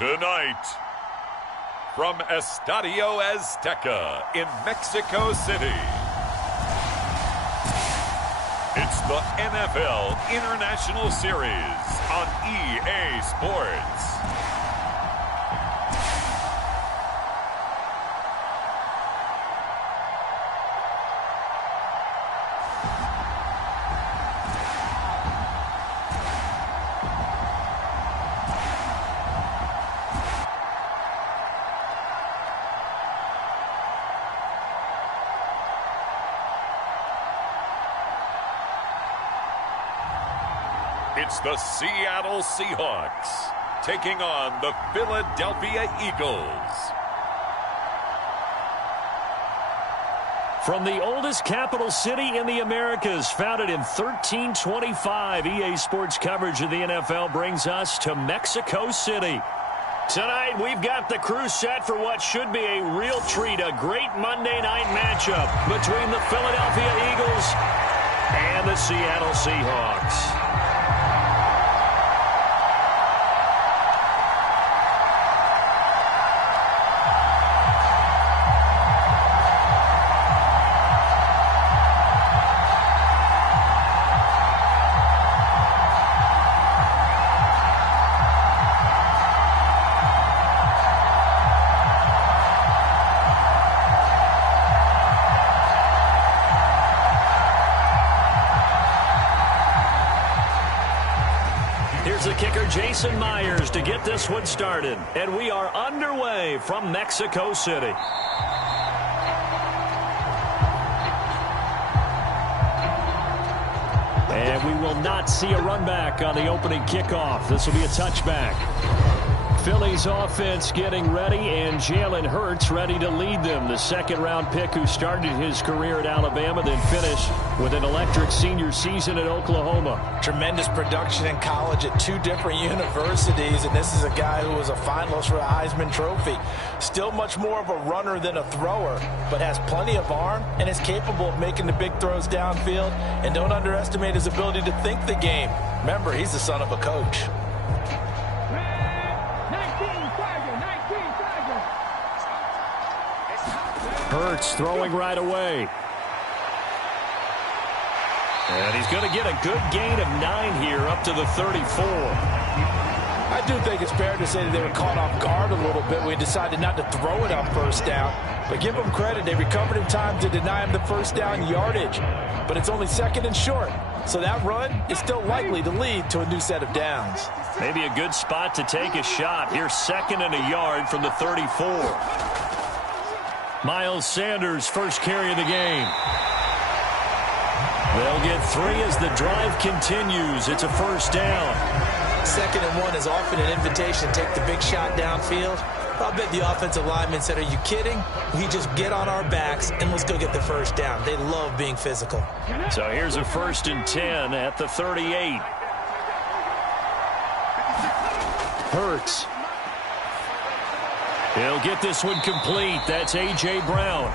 Tonight, from Estadio Azteca in Mexico City, it's the NFL International Series on EA Sports. It's the Seattle Seahawks taking on the Philadelphia Eagles. From the oldest capital city in the Americas, founded in 1325, EA Sports coverage of the NFL brings us to Mexico City. Tonight, we've got the crew set for what should be a real treat, a great Monday night matchup between the Philadelphia Eagles and the Seattle Seahawks. The kicker, Jason Myers, to get this one started. And we are underway from Mexico City. And we will not see a run back on the opening kickoff. This will be a touchback. Philly's offense getting ready, and Jalen Hurts ready to lead them. The second-round pick who started his career at Alabama, then finished with an electric senior season at Oklahoma. Tremendous production in college at two different universities, and this is a guy who was a finalist for the Heisman Trophy. Still much more of a runner than a thrower, but has plenty of arm and is capable of making the big throws downfield. And don't underestimate his ability to think the game. Remember, he's the son of a coach. Hurts throwing right away. And he's going to get a good gain of 9 here up to the 34. I do think it's fair to say that they were caught off guard a little bit when we decided not to throw it on first down. But give them credit. They recovered in time to deny him the first down yardage. But it's only second and short. So that run is still likely to lead to a new set of downs. Maybe a good spot to take a shot. Here's second and a yard from the 34. Miles Sanders, first carry of the game. They'll get 3 as the drive continues. It's a first down. Second and 1 is often an invitation to take the big shot downfield. I'll bet the offensive lineman said, "Are you kidding? We just get on our backs and let's go get the first down." They love being physical. So here's a 1st and 10 at the 38. Hurts. He'll get this one complete. That's A.J. Brown.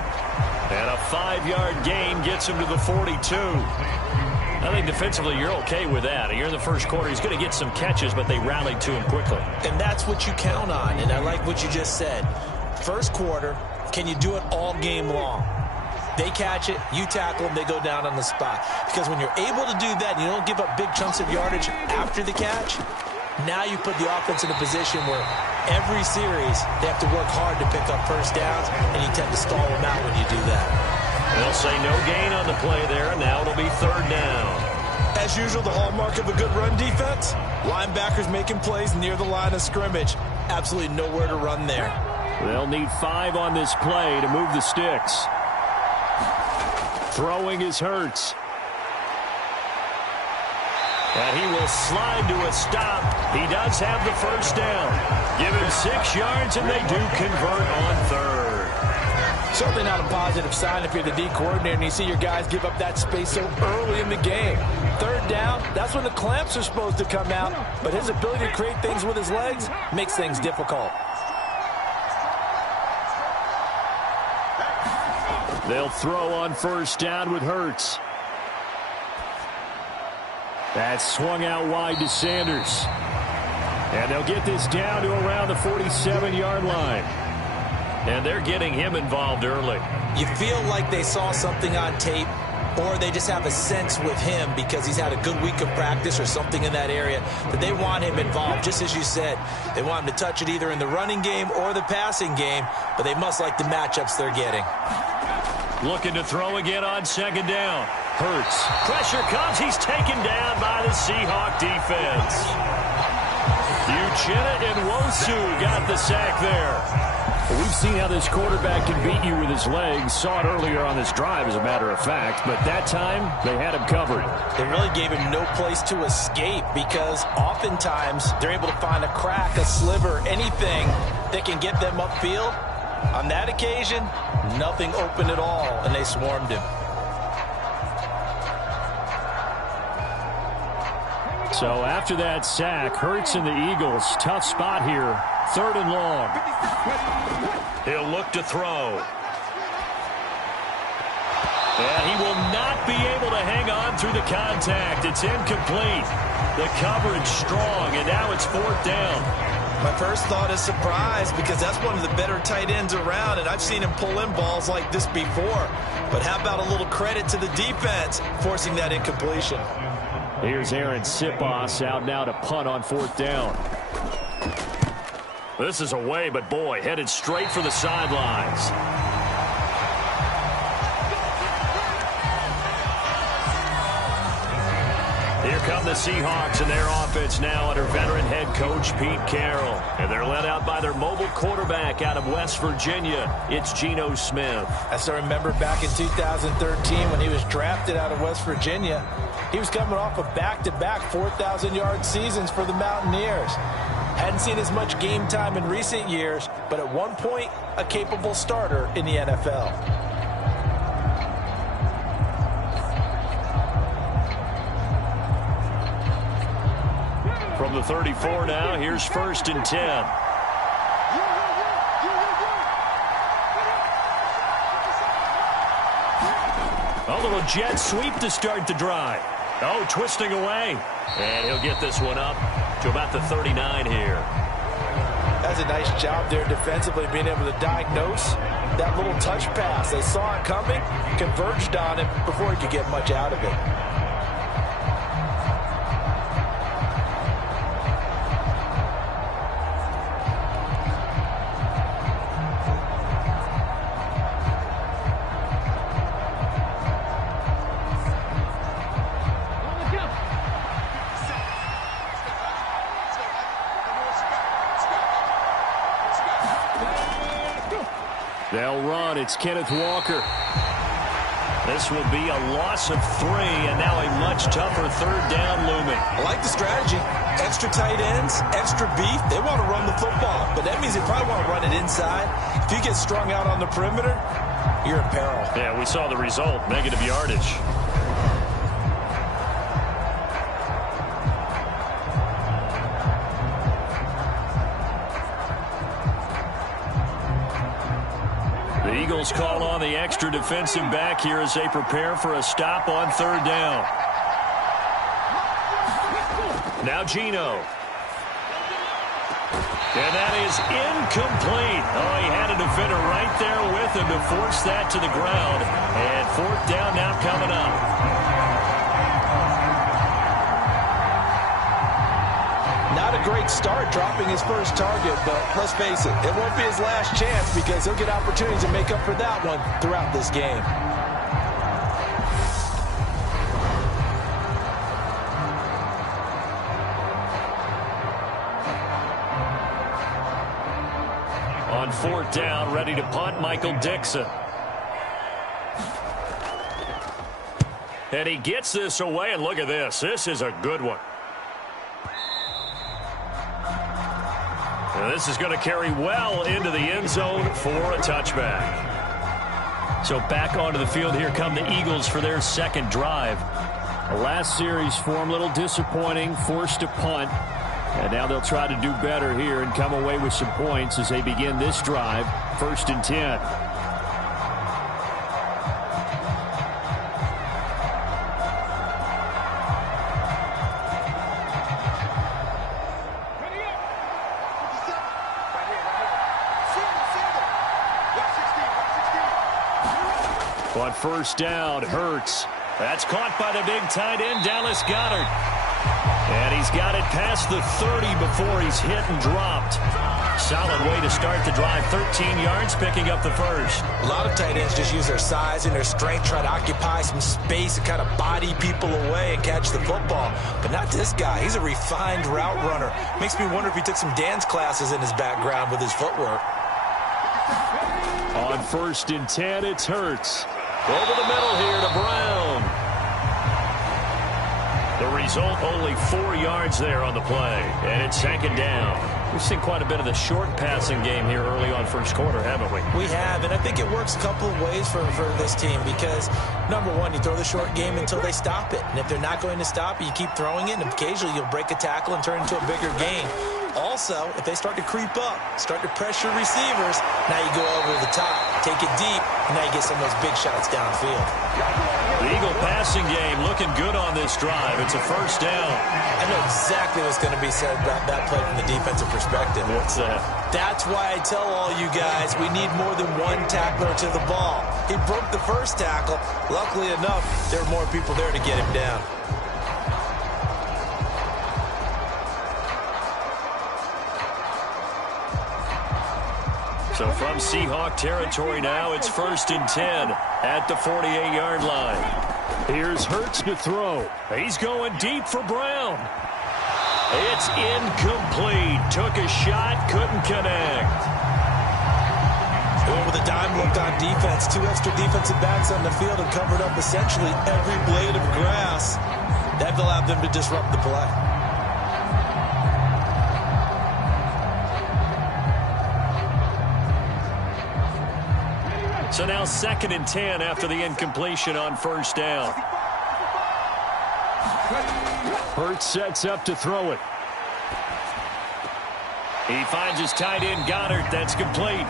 And a 5-yard gain gets him to the 42. I think defensively you're okay with that. You're in the first quarter. He's going to get some catches, but they rallied to him quickly. And that's what you count on, and I like what you just said. First quarter, can you do it all game long? They catch it, you tackle them, they go down on the spot. Because when you're able to do that and you don't give up big chunks of yardage after the catch, now you put the offense in a position where every series they have to work hard to pick up first downs, and you tend to stall them out when you do that. They'll say no gain on the play there, and now it'll be 3rd down. As usual, the hallmark of a good run defense, linebackers making plays near the line of scrimmage. Absolutely nowhere to run there. They'll need 5 on this play to move the sticks. Throwing is Hurts. And he will slide to a stop. He does have the first down. Give him 6 yards, and they do convert on 3rd. Certainly not a positive sign if you're the D coordinator and you see your guys give up that space so early in the game. 3rd down, that's when the clamps are supposed to come out, but his ability to create things with his legs makes things difficult. They'll throw on first down with Hurts. That's swung out wide to Sanders. And they'll get this down to around the 47-yard line. And they're getting him involved early. You feel like they saw something on tape, or they just have a sense with him because he's had a good week of practice or something in that area that they want him involved, just as you said. They want him to touch it either in the running game or the passing game, but they must like the matchups they're getting. Looking to throw again on second down. Hurts. Pressure comes. He's taken down by the Seahawk defense. Uchenna and Wosu got the sack there. Well, we've seen how this quarterback can beat you with his legs. Saw it earlier on this drive, as a matter of fact. But that time, they had him covered. They really gave him no place to escape because oftentimes they're able to find a crack, a sliver, anything that can get them upfield. On that occasion, nothing open at all, and they swarmed him. So after that sack, Hurts and the Eagles, tough spot here. 3rd and long. He'll look to throw. And he will not be able to hang on through the contact. It's incomplete. The coverage strong, and now it's 4th down. My first thought is surprise because that's one of the better tight ends around, and I've seen him pull in balls like this before. But how about a little credit to the defense forcing that incompletion? Here's Aaron Sipos out now to punt on 4th down. This is away, but boy, headed straight for the sidelines. Here come the Seahawks and their offense now under veteran head coach Pete Carroll. And they're led out by their mobile quarterback out of West Virginia. It's Geno Smith. As I remember back in 2013 when he was drafted out of West Virginia, he was coming off of back-to-back 4,000-yard seasons for the Mountaineers. Hadn't seen as much game time in recent years, but at one point, a capable starter in the NFL. From the 34 now, here's 1st and 10. A little jet sweep to start the drive. Oh, twisting away. And he'll get this one up to about the 39 here. That's a nice job there defensively, being able to diagnose that little touch pass. They saw it coming, converged on him before he could get much out of it. They'll run. It's Kenneth Walker. This will be a loss of 3, and now a much tougher 3rd down looming. I like the strategy. Extra tight ends, extra beef. They want to run the football, but that means they probably want to run it inside. If you get strung out on the perimeter, you're in peril. Yeah, we saw the result, negative yardage. The Eagles call on the extra defensive back here as they prepare for a stop on 3rd down. Now Geno. And that is incomplete. Oh, he had a defender right there with him to force that to the ground. And 4th down now coming up. Not a great start dropping his first target, but let's face it, it won't be his last chance because he'll get opportunities to make up for that one throughout this game. On 4th down, ready to punt, Michael Dixon. And he gets this away, and look at this. This is a good one. And this is going to carry well into the end zone for a touchback. So back onto the field, here come the Eagles for their 2nd drive. The last series for them, a little disappointing, forced to punt. And now they'll try to do better here and come away with some points as they begin this drive, 1st and 10. On first down, Hurts. That's caught by the big tight end, Dallas Goedert. And he's got it past the 30 before he's hit and dropped. Solid way to start the drive. 13 yards, picking up the first. A lot of tight ends just use their size and their strength, try to occupy some space and kind of body people away and catch the football. But not this guy. He's a refined route runner. Makes me wonder if he took some dance classes in his background with his footwork. On first and 10, it's Hurts. Over the middle here to Brown. The result, only 4 yards there on the play. And it's second down. We've seen quite a bit of the short passing game here early on first quarter, haven't we? We have, and I think it works a couple of ways for this team because, number one, you throw the short game until they stop it. And if they're not going to stop it, you keep throwing it, and occasionally you'll break a tackle and turn it into a bigger gain. Also, if they start to creep up, start to pressure receivers, now you go over the top, take it deep, and now you get some of those big shots downfield. The Eagle passing game looking good on this drive. It's a first down. I know exactly what's going to be said about that play from the defensive perspective. What's that? That's why I tell all you guys we need more than one tackler to the ball. He broke the first tackle. Luckily enough, there were more people there to get him down. So from Seahawk territory now, it's first and 10 at the 48-yard line. Here's Hurts to throw. He's going deep for Brown. It's incomplete. Took a shot, couldn't connect. Going with a dime look on defense. 2 extra defensive backs on the field and covered up essentially every blade of grass. That allowed them to disrupt the play. So now second and 10 after the incompletion on first down. Hurts sets up to throw it. He finds his tight end, Goedert. That's complete.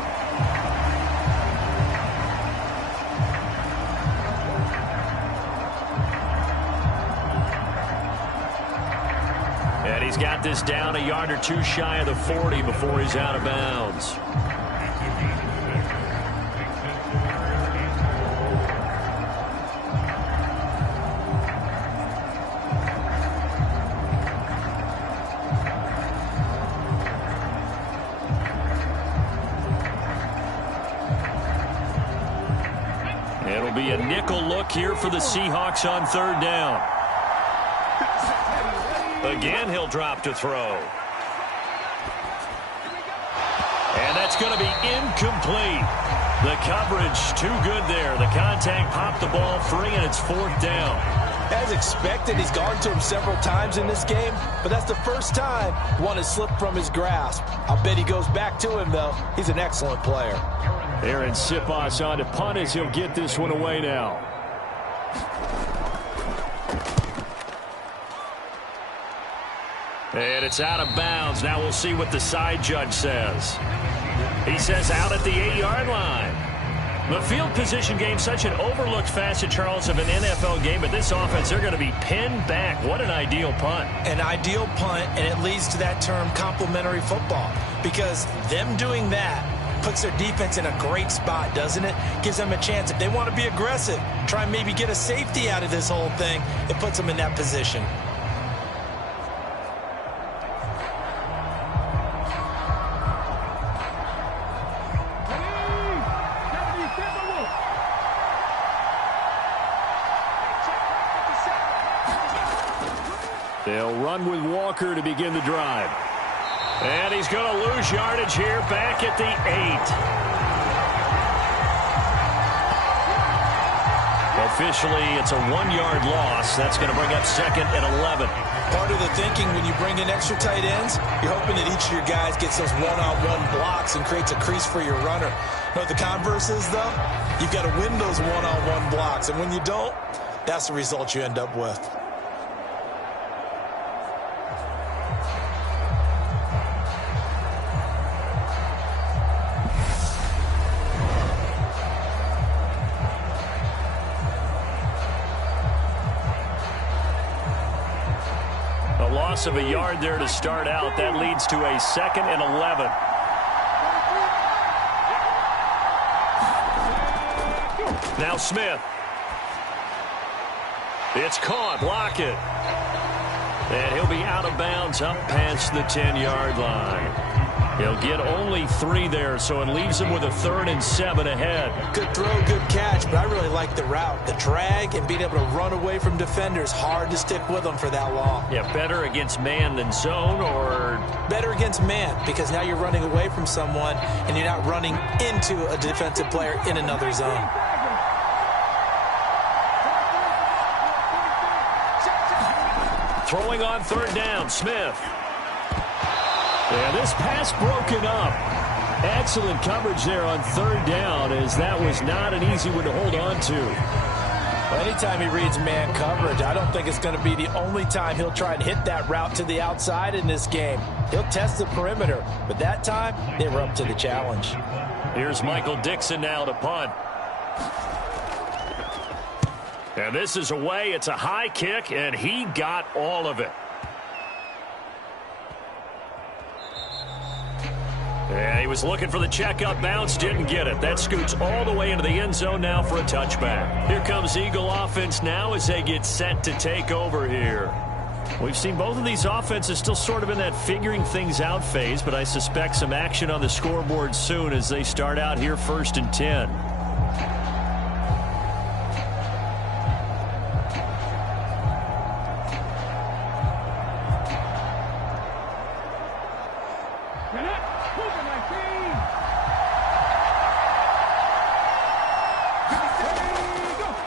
And he's got this down a yard or two shy of the 40 before he's out of bounds. It'll be a nickel look here for the Seahawks on third down. Again, he'll drop to throw. And that's going to be incomplete. The coverage too good there. The contact popped the ball free, and it's fourth down. As expected, he's gone to him several times in this game, but that's the first time one has slipped from his grasp. I'll bet he goes back to him, though. He's an excellent player. Aaron Siposs on to punt as he'll get this one away now. And it's out of bounds. Now we'll see what the side judge says. He says out at the 8-yard line. The field position game, such an overlooked facet, Charles, of an NFL game, but this offense, they're going to be pinned back. What an ideal punt. An ideal punt, and it leads to that term complementary football, because them doing that puts their defense in a great spot, doesn't it? Gives them a chance. If they want to be aggressive, try and maybe get a safety out of this whole thing, it puts them in that position. They'll run with Walker to begin the drive. And he's going to lose yardage here back at the 8. Officially, it's a 1-yard loss. That's going to bring up second and 11. Part of the thinking when you bring in extra tight ends, you're hoping that each of your guys gets those one-on-one blocks and creates a crease for your runner. You know what the converse is, though? You've got to win those one-on-one blocks, and when you don't, that's the result you end up with. Loss of a yard there to start out. That leads to a second and 11. Now Smith. It's caught. Block it. And he'll be out of bounds up past the 10-yard line. He'll get only 3 there, so it leaves him with a 3rd and 7 ahead. Good throw, good catch, but I really like the route. The drag and being able to run away from defenders. Hard to stick with them for that long. Yeah, better against man than zone, or? Better against man, because now you're running away from someone and you're not running into a defensive player in another zone. Throwing on 3rd down, Smith. Yeah, this pass broken up. Excellent coverage there on 3rd down, as that was not an easy one to hold on to. Well, anytime he reads man coverage, I don't think it's going to be the only time he'll try and hit that route to the outside in this game. He'll test the perimeter, but that time they were up to the challenge. Here's Michael Dixon now to punt. And this is away. It's a high kick, and he got all of it. Yeah, he was looking for the checkup bounce, didn't get it. That scoots all the way into the end zone now for a touchback. Here comes Eagle offense now as they get set to take over here. We've seen both of these offenses still sort of in that figuring things out phase, but I suspect some action on the scoreboard soon as they start out here 1st and 10.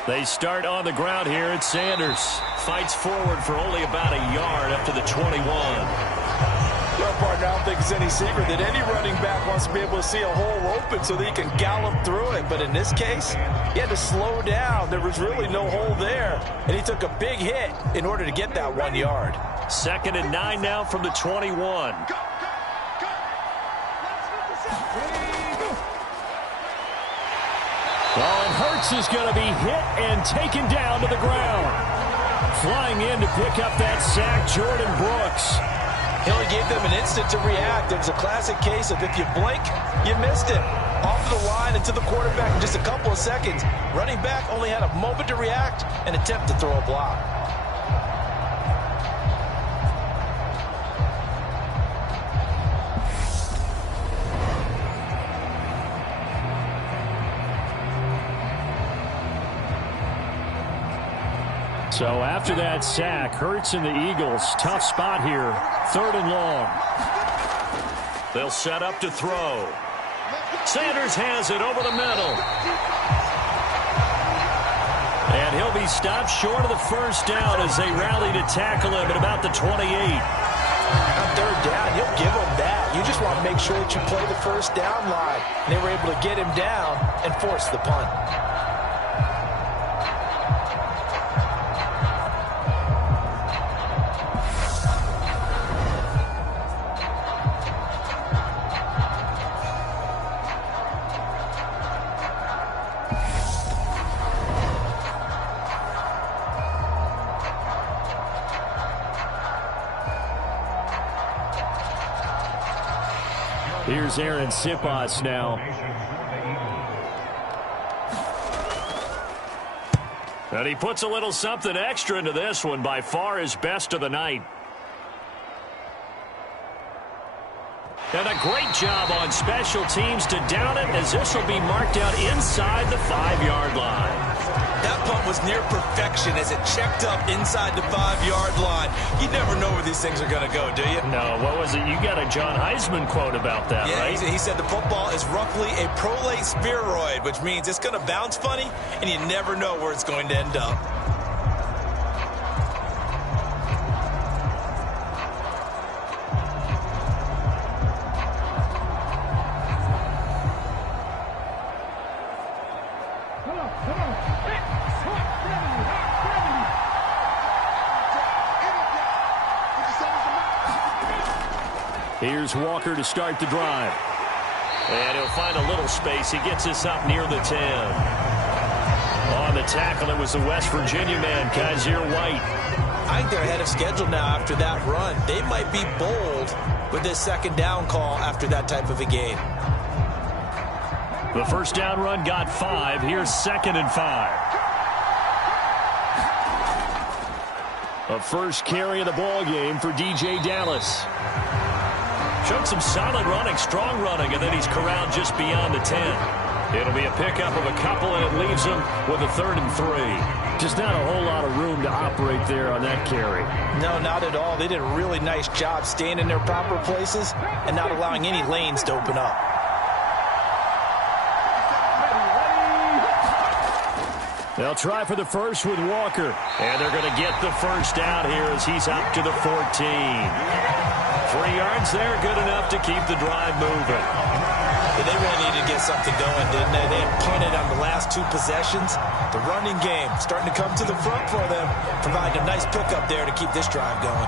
They start on the ground here. It's Sanders. Fights forward for only about a yard up to the 21. Well, partner, I don't think it's any secret that any running back wants to be able to see a hole open so that he can gallop through it. But in this case, he had to slow down. There was really no hole there. And he took a big hit in order to get that 1 yard. 2nd and 9 now from the 21. Well, and Hurts is going to be hit and taken down to the ground. Flying in to pick up that sack, Jordan Brooks. He only gave them an instant to react. It was a classic case of if you blink, you missed it. Off the line and to the quarterback in just a couple of seconds. Running back only had a moment to react and attempt to throw a block. So after that sack, Hurts and the Eagles, tough spot here, 3rd and long. They'll set up to throw. Sanders has it over the middle. And he'll be stopped short of the 1st down as they rally to tackle him at about the 28. On 3rd down, you'll give him that. You just want to make sure that you play the 1st down line. And they were able to get him down and force the punt. Here's Aaron Sipas now. And he puts a little something extra into this one, by far his best of the night. And a great job on special teams to down it, as this will be marked out inside the 5-yard line. That punt was near perfection as it checked up inside the 5-yard line. You never know where these things are going to go, do you? No, what was it? You got a John Heisman quote about that, yeah, right? He said the football is roughly a prolate spheroid, which means it's going to bounce funny, and you never know where it's going to end up. Here's Walker to start the drive. And he'll find a little space. He gets us up near the 10. On the tackle, it was the West Virginia man, Kaiser White. I think they're ahead of schedule now after that run. They might be bold with this 2nd down call after that type of a game. The first down run got 5. Here's 2nd and 5. A first carry of the ball game for DJ Dallas. Showed some solid running, strong running, and then he's corralled just beyond the 10. It'll be a pickup of a couple, and it leaves him with a 3rd and 3. Just not a whole lot of room to operate there on that carry. No, not at all. They did a really nice job staying in their proper places and not allowing any lanes to open up. They'll try for the first with Walker. And they're going to get the first down here as he's up to the 14. 3 yards there, good enough to keep the drive moving. But they really needed to get something going, didn't they? They had punted on the last 2 possessions. The running game starting to come to the front for them, providing a nice pickup there to keep this drive going.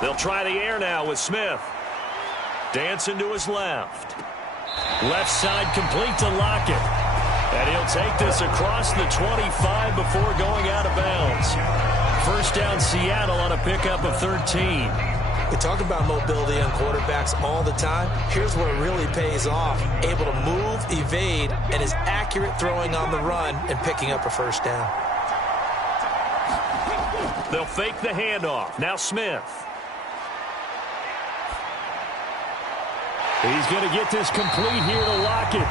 They'll try the air now with Smith. Dancing to his left. Left side complete to Lockett. And he'll take this across the 25 before going out of bounds. First down Seattle on a pickup of 13. We talk about mobility on quarterbacks all the time. Here's where it really pays off. Able to move, evade, and is accurate throwing on the run and picking up a first down. They'll fake the handoff. Now Smith. He's going to get this complete here to Lockett.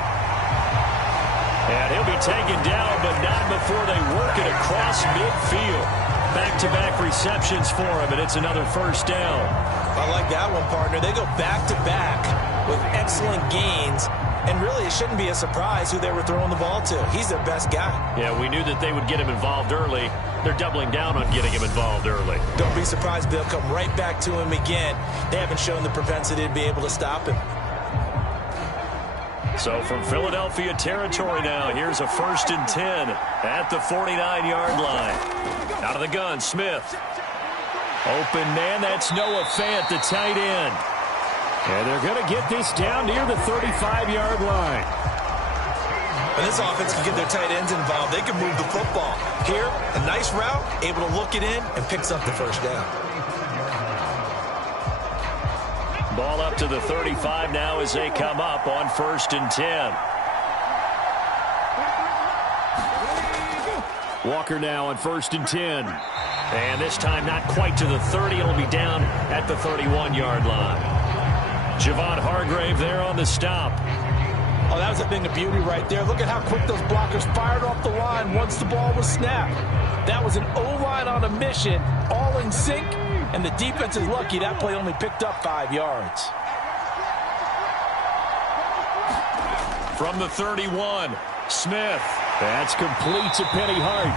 And he'll be taken down, but not before they work it across midfield. Back-to-back receptions for him, and it's another first down. I like that one, partner. They go back-to-back with excellent gains, and really it shouldn't be a surprise who they were throwing the ball to. He's their best guy. Yeah, we knew that they would get him involved early. They're doubling down on getting him involved early. Don't be surprised they'll come right back to him again. They haven't shown the propensity to be able to stop him. So from Philadelphia territory now, here's a 1st and 10 at the 49-yard line. Out of the gun, Smith. Open man, that's Noah Fant, the tight end. And they're going to get this down near the 35-yard line. When this offense can get their tight ends involved, they can move the football. Here, a nice route, able to look it in, and picks up the first down. Ball up to the 35 now as they come up on 1st and 10. Walker now on 1st and 10. And this time not quite to the 30. It'll be down at the 31-yard line. Javon Hargrave there on the stop. Oh, that was a thing of beauty right there. Look at how quick those blockers fired off the line once the ball was snapped. That was an O-line on a mission, all in sync. And the defense is lucky that play only picked up 5 yards. From the 31, Smith. That's complete to Penny Hart.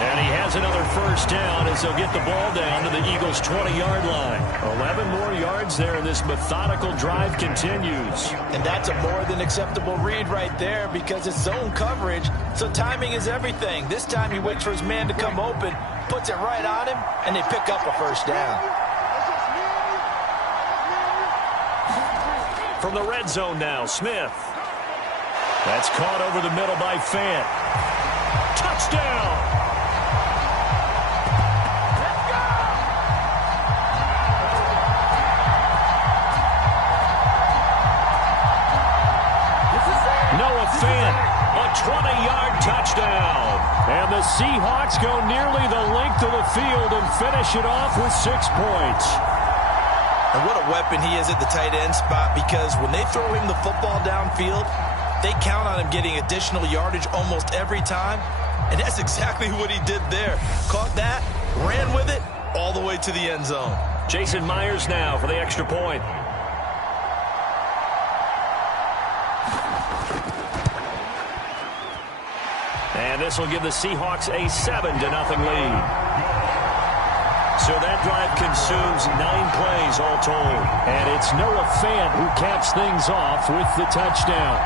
And he has another first down as they'll get the ball down to the Eagles' 20-yard line. 11 more yards there, and this methodical drive continues. And that's a more than acceptable read right there because it's zone coverage, so timing is everything. This time he waits for his man to come open, puts it right on him, and they pick up a first down. From the red zone now, Smith. That's caught over the middle by Fant. Touchdown! Noah Fant, a 20-yard touchdown. And the Seahawks go nearly the length of the field and finish it off with 6 points. And what a weapon he is at the tight end spot, because when they throw him the football downfield, they count on him getting additional yardage almost every time. And that's exactly what he did there. Caught that, ran with it, all the way to the end zone. Jason Myers now for the extra point. And this will give the Seahawks a 7-0 lead. So that drive consumes 9 plays all told. And it's Noah Fant who caps things off with the touchdown.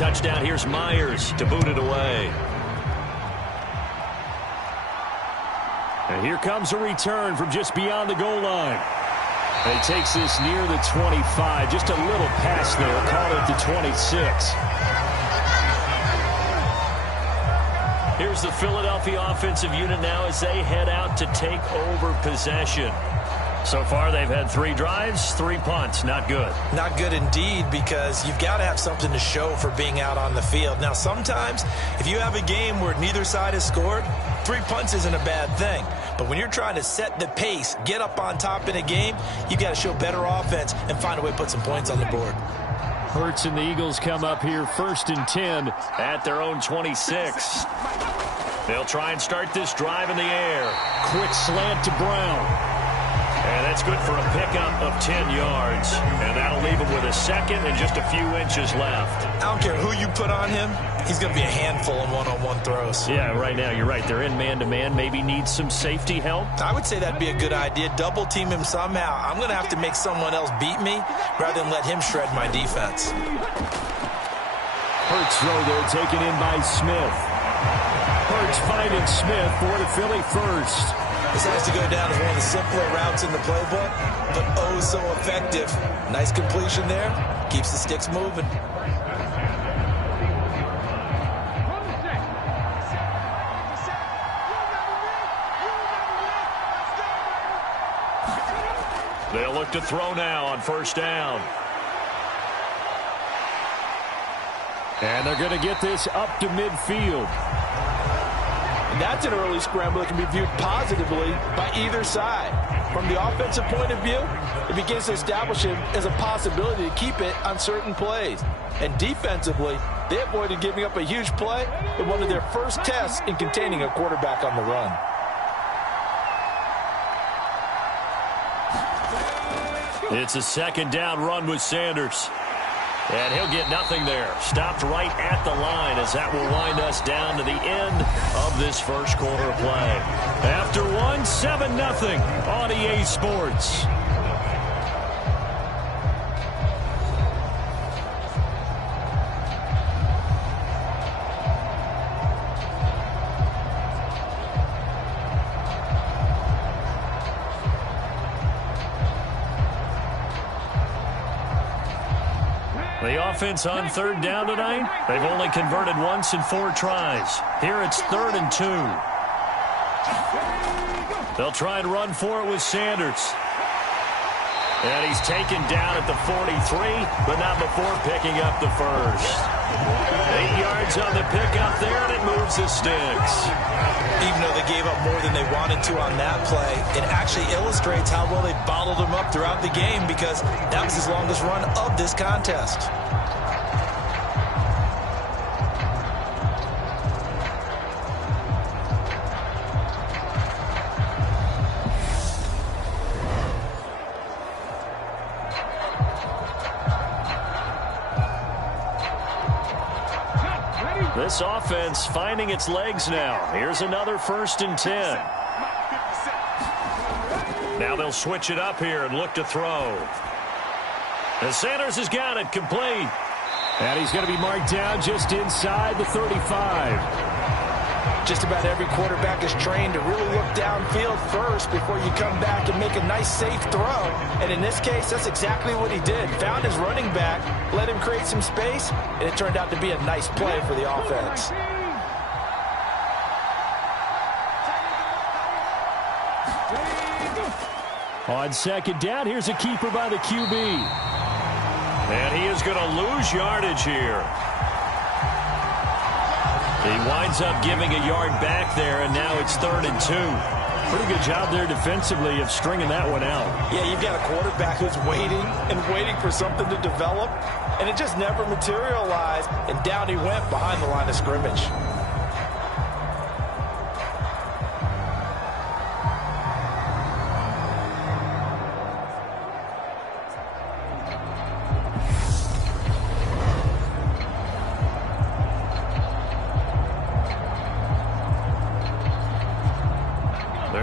touchdown. Here's Myers to boot it away. And here comes a return from just beyond the goal line. And he takes this near the 25. Just a little pass there. Call it the 26. Here's the Philadelphia offensive unit now as they head out to take over possession. So far, they've had 3 drives, 3 punts. Not good. Not good indeed, because you've got to have something to show for being out on the field. Now, sometimes, if you have a game where neither side has scored, 3 punts isn't a bad thing. But when you're trying to set the pace, get up on top in a game, you've got to show better offense and find a way to put some points on the board. Hurts and the Eagles come up here 1st and 10 at their own 26. They'll try and start this drive in the air. Quick slant to Brown. And that's good for a pickup of 10 yards. And that'll leave him with a second and just a few inches left. I don't care who you put on him. He's going to be a handful in one-on-one throws. Yeah, right now, you're right. They're in man-to-man. Maybe needs some safety help. I would say that'd be a good idea. Double team him somehow. I'm going to have to make someone else beat me rather than let him shred my defense. Hurts throw there, taken in by Smith. Hurts finding Smith for the Philly first. This has to go down as one of the simpler routes in the playbook, but oh so effective. Nice completion there. Keeps the sticks moving. They'll look to throw now on 1st down. And they're going to get this up to midfield. And that's an early scramble that can be viewed positively by either side. From the offensive point of view, it begins to establish him as a possibility to keep it on certain plays. And defensively, they avoided giving up a huge play in one of their first tests in containing a quarterback on the run. It's a 2nd down run with Sanders. And he'll get nothing there. Stopped right at the line as that will wind us down to the end of this first quarter of play. After 1, 7-0 on EA Sports. The offense on 3rd down tonight, they've only converted once in 4 tries. Here it's 3rd and 2. They'll try and run for it with Sanders. And he's taken down at the 43, but not before picking up the first. 8 yards on the pickup there, and it moves the sticks. Even though they gave up more than they wanted to on that play, it actually illustrates how well they bottled him up throughout the game, because that was his longest run of this contest. This offense finding its legs now. Here's another 1st and 10. Now they'll switch it up here and look to throw. And Sanders has got it complete. And he's going to be marked down just inside the 35. Just about every quarterback is trained to really look downfield first before you come back and make a nice, safe throw. And in this case, that's exactly what he did. Found his running back, let him create some space, and it turned out to be a nice play for the offense. On 2nd down, here's a keeper by the QB. And he is going to lose yardage here. He winds up giving a yard back there, and now it's 3rd and 2. Pretty good job there defensively of stringing that one out. Yeah, you've got a quarterback who's waiting and waiting for something to develop, and it just never materialized, and down he went behind the line of scrimmage.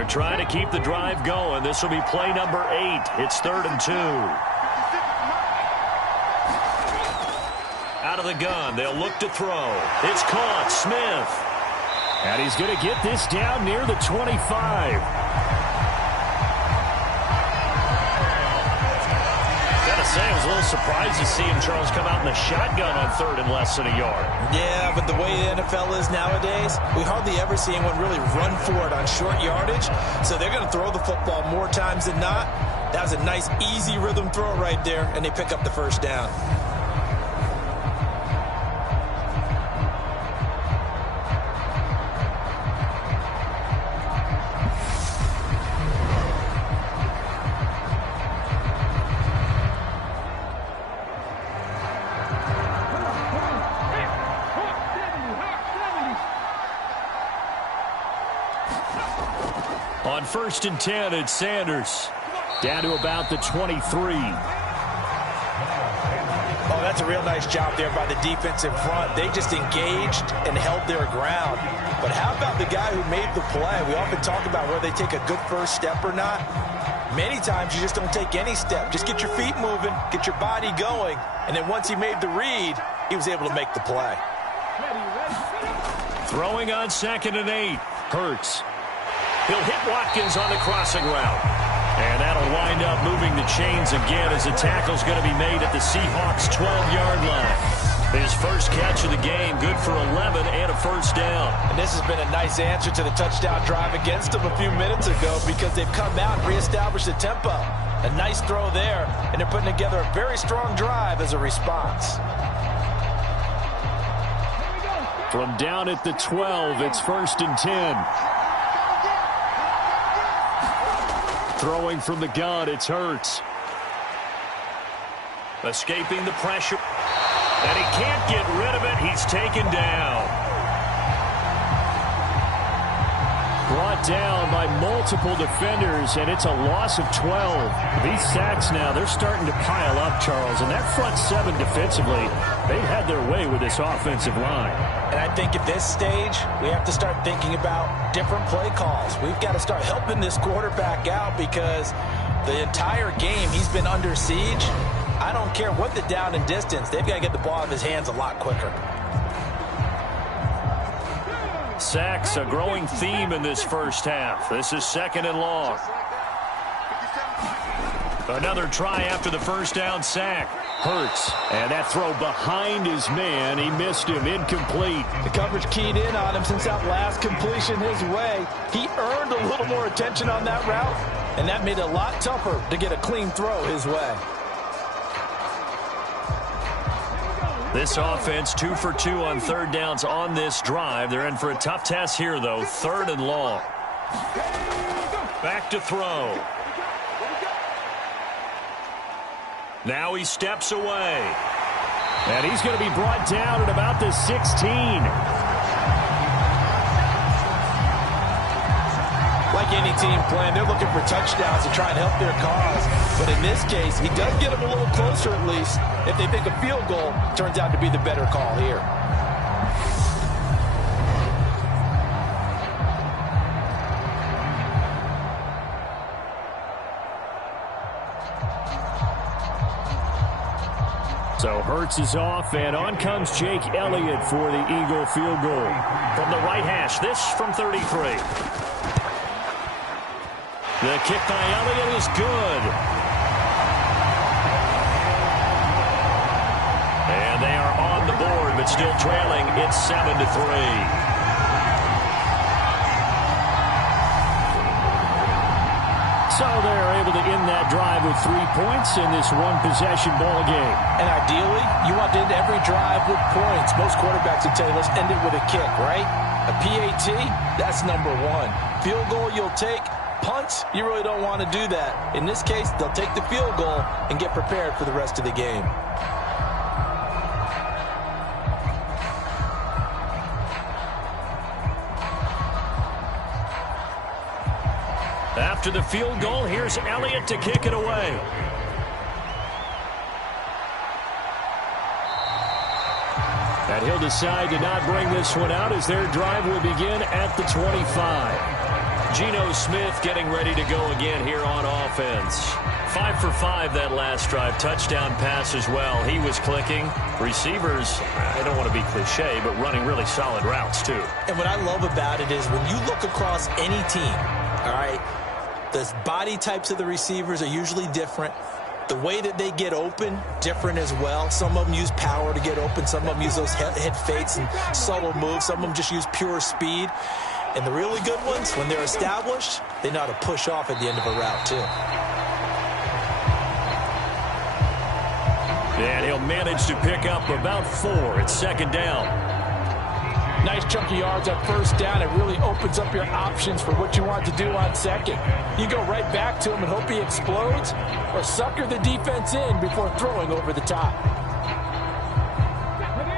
Trying to keep the drive going. This will be play number 8. It's 3rd and 2. Out out of the gun. They'll look to throw. It's caught. Smith. And he's going to get this down near the 25. I was a little surprised to see him, Charles, come out in the shotgun on third and less than a yard. Yeah, but the way the NFL is nowadays, we hardly ever see anyone really run for it on short yardage. So they're going to throw the football more times than not. That was a nice, easy rhythm throw right there, and they pick up the first down. On 1st and 10, it's Sanders. Down to about the 23. Oh, that's a real nice job there by the defense in front. They just engaged and held their ground. But how about the guy who made the play? We often talk about whether they take a good first step or not. Many times you just don't take any step. Just get your feet moving, get your body going. And then once he made the read, he was able to make the play. Throwing on 2nd and 8. Hurts. He'll hit Watkins on the crossing route. And that'll wind up moving the chains again as the tackle's going to be made at the Seahawks' 12-yard line. His first catch of the game, good for 11 and a first down. And this has been a nice answer to the touchdown drive against them a few minutes ago because they've come out and reestablished the tempo. A nice throw there, and they're putting together a very strong drive as a response. From down at the 12, it's 1st and 10. Throwing from the gun, it's Hurts. Escaping the pressure. And he can't get rid of it. He's taken down. Brought down by multiple defenders, and it's a loss of 12. These sacks now, they're starting to pile up, Charles. And that front seven defensively, they've had their way with this offensive line. And I think at this stage, we have to start thinking about different play calls. We've got to start helping this quarterback out because the entire game he's been under siege. I don't care what the down and distance. They've got to get the ball out of his hands a lot quicker. Sacks, a growing theme in this first half. This is 2nd and long. Another try after the first down sack. Hurts. And that throw behind his man. He missed him. Incomplete. The coverage keyed in on him since that last completion his way. He earned a little more attention on that route, and that made it a lot tougher to get a clean throw his way. This offense 2 for 2 on third downs on this drive. They're in for a tough test here, though. 3rd and long. Back to throw. Now he steps away. And he's going to be brought down at about the 16. Like any team playing, they're looking for touchdowns to try and help their cause. But in this case, he does get them a little closer at least. If they think a field goal turns out to be the better call here. So Hurts is off, and on comes Jake Elliott for the Eagle field goal. From the right hash, this from 33. The kick by Elliott is good. And they are on the board, but still trailing. It's 7-3. So they're able to end that drive with 3 points in this one-possession ball game. And ideally, you want to end every drive with points. Most quarterbacks would tell you, let's end it with a kick, right? A PAT, that's number one. Field goal you'll take. Punts, you really don't want to do that. In this case, they'll take the field goal and get prepared for the rest of the game. After the field goal, here's Elliott to kick it away. And he'll decide to not bring this one out as their drive will begin at the 25. Geno Smith getting ready to go again here on offense. 5 for 5 that last drive. Touchdown pass as well. He was clicking. Receivers, I don't want to be cliche, but running really solid routes too. And what I love about it is when you look across any team, all right, the body types of the receivers are usually different. The way that they get open, different as well. Some of them use power to get open. Some of them use those head fakes and subtle moves. Some of them just use pure speed. And the really good ones, when they're established, they know how to push off at the end of a route, too. And he'll manage to pick up about 4. It's second down. Nice chunk of yards at first down. It really opens up your options for what you want to do on second. You go right back to him and hope he explodes, or sucker the defense in before throwing over the top.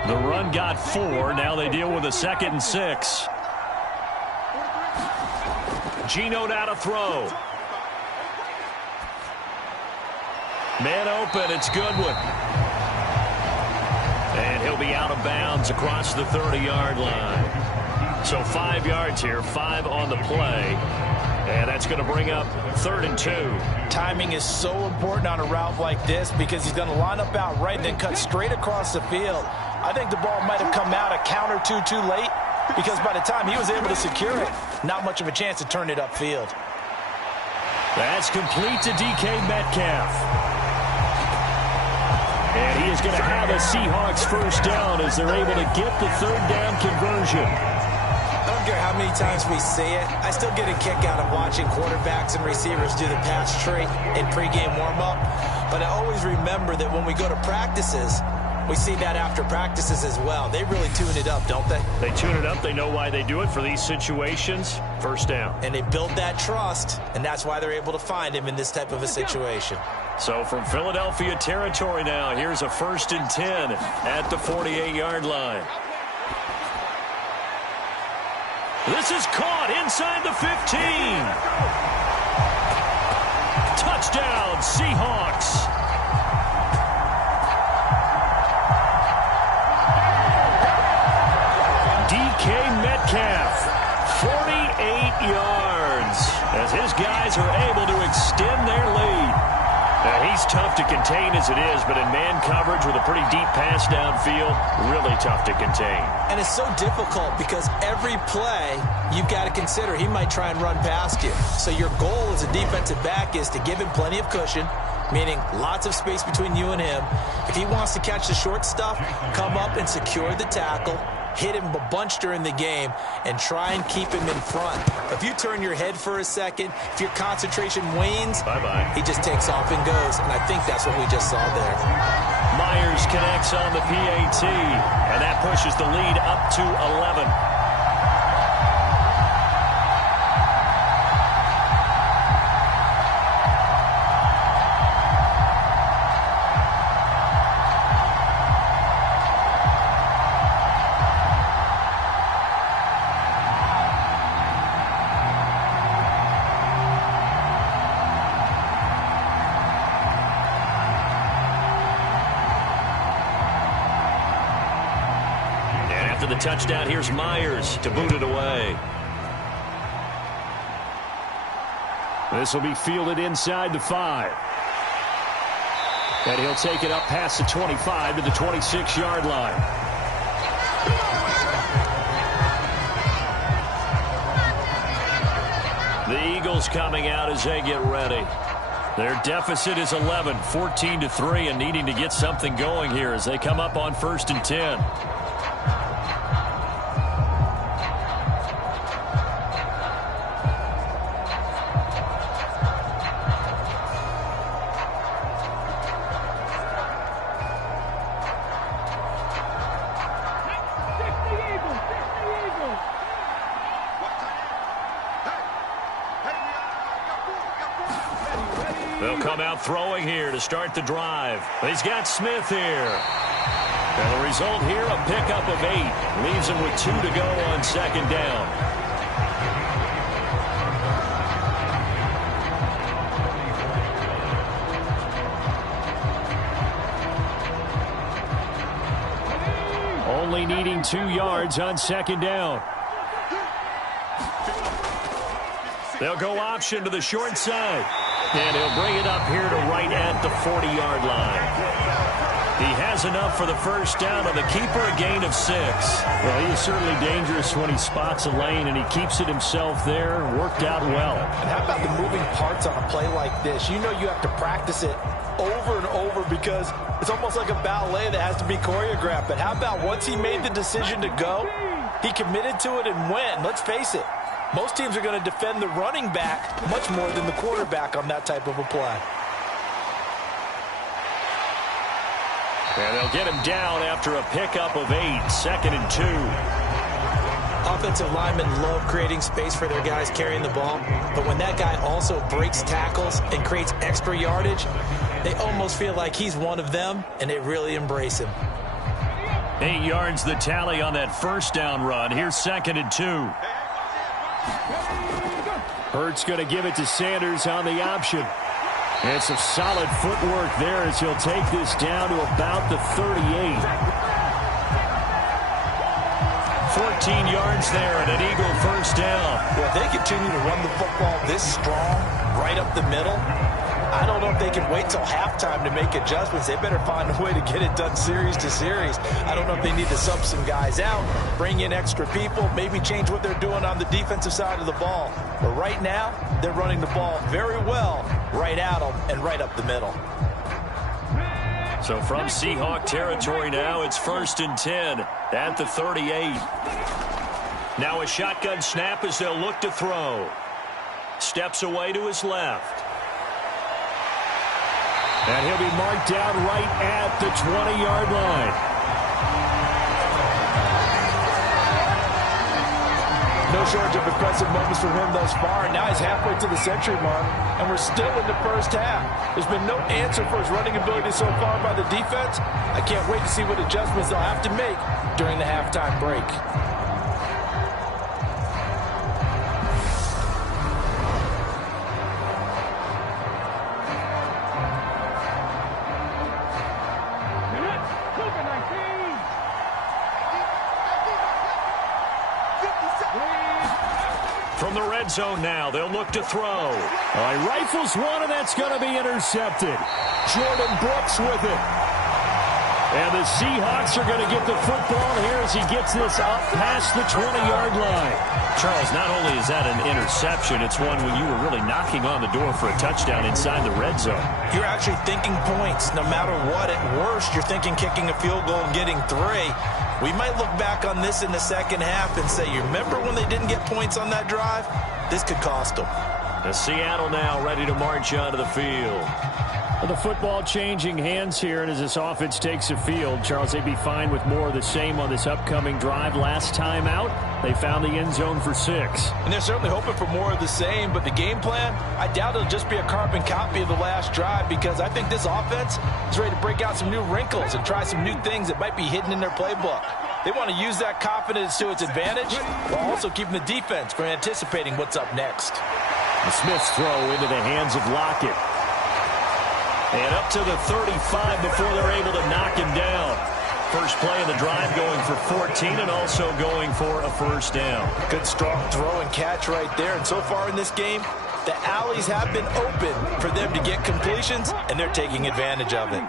The run got 4. Now they deal with a 2nd and 6. Geno now to throw. Man open. It's Goodwin. And he'll be out of bounds across the 30-yard line. So 5 yards here, 5 on the play. And that's going to bring up 3rd and 2. Timing is so important on a route like this because he's going to line up out right and then cut straight across the field. I think the ball might have come out a count or two too late because by the time he was able to secure it, not much of a chance to turn it upfield. That's complete to DK Metcalf. And he is going to have a Seahawks first down as they're able to get the 3rd down conversion. I don't care how many times we say it, I still get a kick out of watching quarterbacks and receivers do the pass tree in pregame warm-up. But I always remember that when we go to practices, we see that after practices as well. They really tune it up, don't they? They tune it up. They know why they do it for these situations. First down. And they build that trust, and that's why they're able to find him in this type of a situation. So from Philadelphia territory now, here's a 1st and 10 at the 48-yard line. This is caught inside the 15. Touchdown, Seahawks. DK Metcalf, 48 yards, as his guys are able to extend their lead. Now, he's tough to contain as it is, but in man coverage with a pretty deep pass downfield, really tough to contain. And it's so difficult because every play you've got to consider he might try and run past you. So your goal as a defensive back is to give him plenty of cushion, meaning lots of space between you and him. If he wants to catch the short stuff, come up and secure the tackle, hit him a bunch during the game, and try and keep him in front. If you turn your head for a second, if your concentration wanes, bye-bye. He just takes off and goes, and I think that's what we just saw there. Myers connects on the PAT, and that pushes the lead up to 11. The touchdown, here's Myers to boot it away. This will be fielded inside the 5. And he'll take it up past the 25 to the 26-yard line. The Eagles coming out as they get ready. Their deficit is 11, 14-3, and needing to get something going here as they come up on 1st and 10. They'll come out throwing here to start the drive. He's got Smith here. And the result here, a pickup of 8. Leaves him with 2 to go on 2nd down. Only needing 2 yards on 2nd down. They'll go option to the short side. And he'll bring it up here to right at the 40-yard line. He has enough for the first down on the keeper, a gain of 6. Well, he is certainly dangerous when he spots a lane, and he keeps it himself there. Worked out well. And how about the moving parts on a play like this? You know you have to practice it over and over because it's almost like a ballet that has to be choreographed. But how about once he made the decision to go, he committed to it and went. Let's face it, most teams are going to defend the running back much more than the quarterback on that type of a play. And they'll get him down after a pickup of 8, 2nd and 2. Offensive linemen love creating space for their guys carrying the ball, but when that guy also breaks tackles and creates extra yardage, they almost feel like he's one of them, and they really embrace him. 8 yards the tally on that first down run. Here's 2nd and 2. Hurts going to give it to Sanders on the option. And some solid footwork there as he'll take this down to about the 38. 14 yards there and an Eagle first down. Well, if they continue to run the football this strong, right up the middle, I don't know if they can wait till halftime to make adjustments. They better find a way to get it done series to series. I don't know if they need to sub some guys out, bring in extra people, maybe change what they're doing on the defensive side of the ball. But right now, they're running the ball very well right at them and right up the middle. So from Seahawk territory now, it's 1st and 10 at the 38. Now a shotgun snap as they'll look to throw. Steps away to his left. And he'll be marked down right at the 20-yard line. No shortage of impressive moments from him thus far. Now he's halfway to the century mark, and we're still in the first half. There's been no answer for his running ability so far by the defense. I can't wait to see what adjustments they'll have to make during the halftime break. From the red zone now, they'll look to throw. All right, rifles one, and that's going to be intercepted. Jordan Brooks with it. And the Seahawks are going to get the football here as he gets this up past the 20-yard line. Charles, not only is that an interception, it's one when you were really knocking on the door for a touchdown inside the red zone. You're actually thinking points no matter what. At worst, you're thinking kicking a field goal and getting 3. We might look back on this in the second half and say, you remember when they didn't get points on that drive? This could cost them. The Seattle now ready to march onto the field. Well, the football changing hands here, and as this offense takes the field, Charles, they'd be fine with more of the same on this upcoming drive. Last time out, they found the end zone for 6. And they're certainly hoping for more of the same, but the game plan, I doubt it'll just be a carbon copy of the last drive because I think this offense is ready to break out some new wrinkles and try some new things that might be hidden in their playbook. They want to use that confidence to its advantage while also keeping the defense from anticipating what's up next. The Smiths throw into the hands of Lockett. And up to the 35 before they're able to knock him down. First play of the drive going for 14 and also going for a first down. Good strong throw and catch right there. And so far in this game, the alleys have been open for them to get completions, and they're taking advantage of it.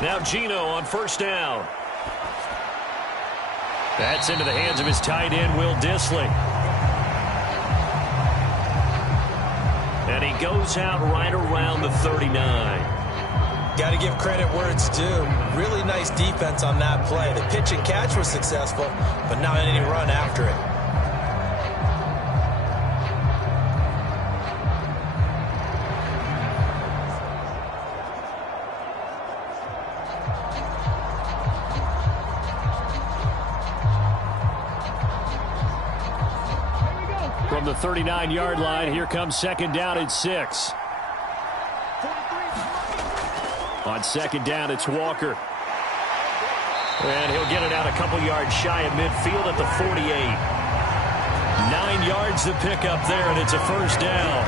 Now Geno on first down. That's into the hands of his tight end, Will Dissly. And he goes out right around the 39. Got to give credit where it's due. Really nice defense on that play. The pitch and catch was successful, but not any run after it. From the 39-yard line, here comes second down at 6. On second down, it's Walker. And he'll get it out a couple yards shy of midfield at the 48. 9 yards to pick up there, and it's a first down.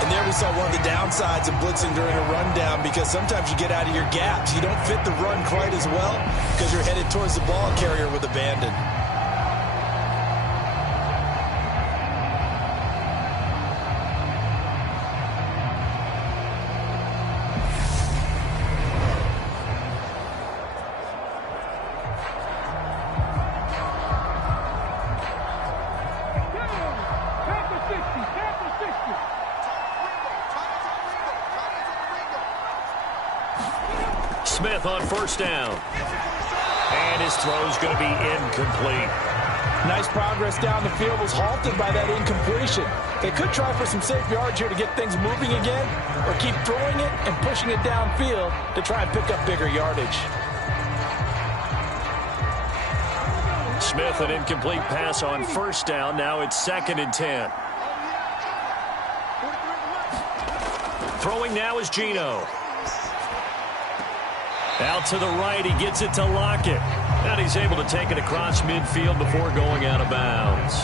And there we saw one of the downsides of blitzing during a rundown because sometimes you get out of your gaps. You don't fit the run quite as well because you're headed towards the ball carrier with abandon. Smith on first down. And his throw's going to be incomplete. Nice progress down the field, was halted by that incompletion. They could try for some safe yards here to get things moving again, or keep throwing it and pushing it downfield to try and pick up bigger yardage. Smith, an incomplete pass on first down. Now it's 2nd and 10. Throwing now is Geno. Out to the right, he gets it to Lockett. And he's able to take it across midfield before going out of bounds.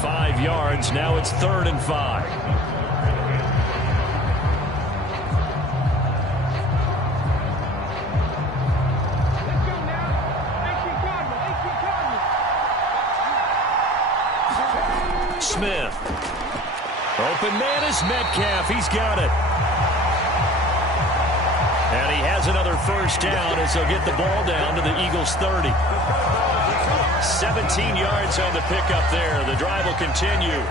5 yards, now it's 3rd and 5. Smith. Open man is Metcalf. He's got it. And he has another first down as they'll get the ball down to the Eagles' 30. 17 yards on the pickup there. The drive will continue.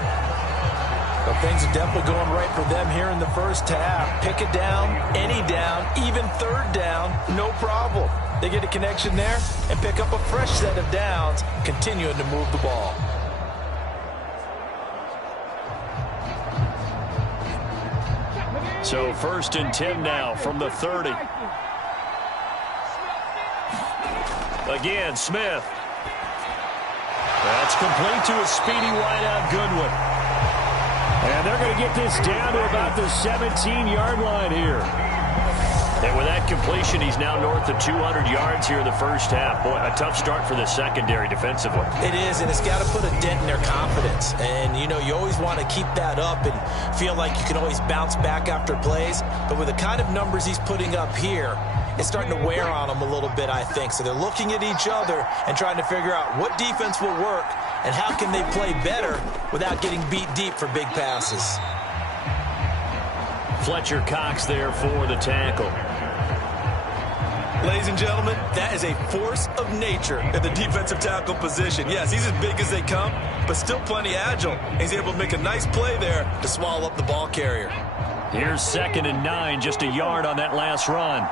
Well, things are definitely going right for them here in the first half. Pick it down, any down, even 3rd down, no problem. They get a connection there and pick up a fresh set of downs, continuing to move the ball. So 1st and 10 now from the 30. Again, Smith. That's complete to a speedy wideout Goodwin. And they're going to get this down to about the 17-yard line here. And with that completion, he's now north of 200 yards here in the first half. Boy, a tough start for the secondary defensively. It is, and it's got to put a dent in their confidence. And, you know, you always want to keep that up and feel like you can always bounce back after plays. But with the kind of numbers he's putting up here, it's starting to wear on them a little bit, I think. So they're looking at each other and trying to figure out what defense will work and how can they play better without getting beat deep for big passes. Fletcher Cox there for the tackle. Ladies and gentlemen, that is a force of nature at the defensive tackle position. Yes, he's as big as they come, but still plenty agile. He's able to make a nice play there to swallow up the ball carrier. Here's 2nd and 9, just a yard on that last run.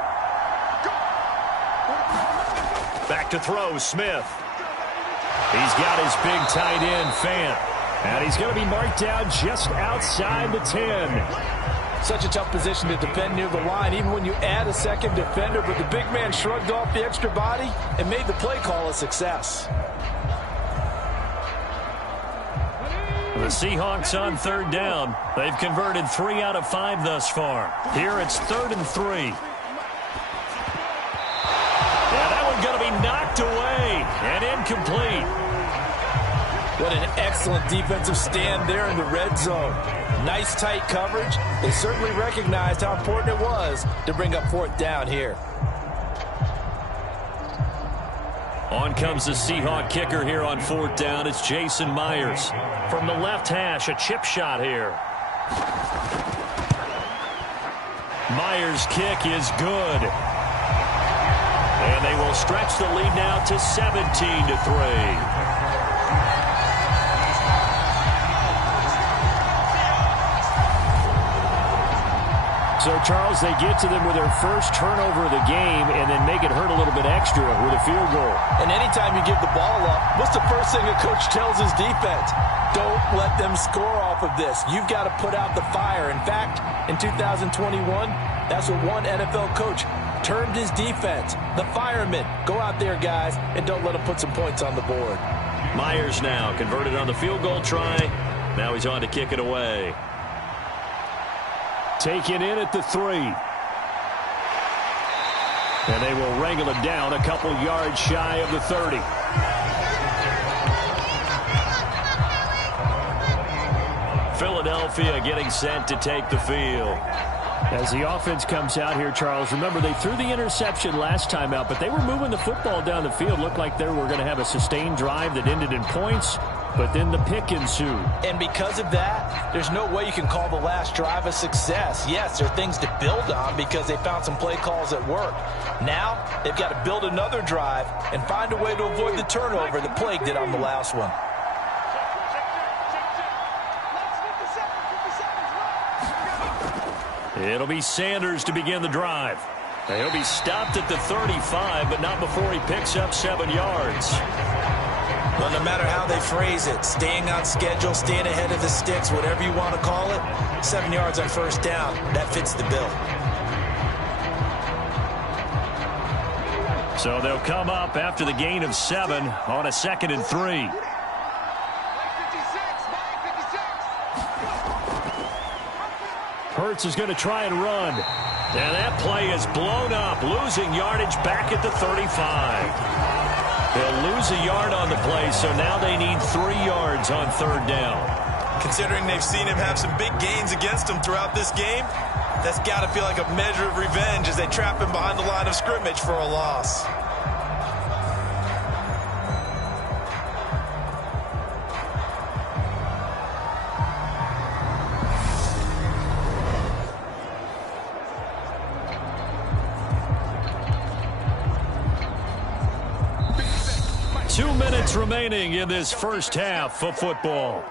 Back to throw, Smith. He's got his big tight end, Fant. And he's going to be marked down just outside the 10. Such a tough position to defend near the line, even when you add a second defender, but the big man shrugged off the extra body and made the play call a success. The Seahawks on 3rd down. They've converted 3 out of 5 thus far. Here it's 3rd and 3. Yeah, that one's going to be knocked away and incomplete. What an excellent defensive stand there in the red zone. Nice tight coverage. They certainly recognized how important it was to bring up 4th down here. On comes the Seahawk kicker here on 4th down. It's Jason Myers. From the left hash, a chip shot here. Myers' kick is good. And they will stretch the lead now to 17-3. So, Charles, they get to them with their first turnover of the game and then make it hurt a little bit extra with a field goal. And anytime you give the ball up, what's the first thing a coach tells his defense? Don't let them score off of this. You've got to put out the fire. In fact, in 2021, that's what one NFL coach termed his defense. The firemen. Go out there, guys, and don't let them put some points on the board. Myers now converted on the field goal try. Now he's on to kick it away. Taken in at the 3. And they will wrangle it down a couple yards shy of the 30. Philadelphia getting set to take the field. As the offense comes out here, Charles, remember they threw the interception last time out, but they were moving the football down the field. Looked like they were going to have a sustained drive that ended in points. But then the pick ensued. And because of that, there's no way you can call the last drive a success. Yes, there are things to build on because they found some play calls that work. Now, they've got to build another drive and find a way to avoid the turnover that plagued it on the last one. It'll be Sanders to begin the drive. He'll be stopped at the 35, but not before he picks up 7 yards. Well, no matter how they phrase it, staying on schedule, staying ahead of the sticks, whatever you want to call it, 7 yards on first down, that fits the bill. So they'll come up after the gain of 7 on a 2nd and 3. Hurts is going to try and run. And that play is blown up, losing yardage back at the 35. They'll lose a yard on the play, so now they need 3 yards on 3rd down. Considering they've seen him have some big gains against him throughout this game, that's got to feel like a measure of revenge as they trap him behind the line of scrimmage for a loss. Remaining in this first half of football.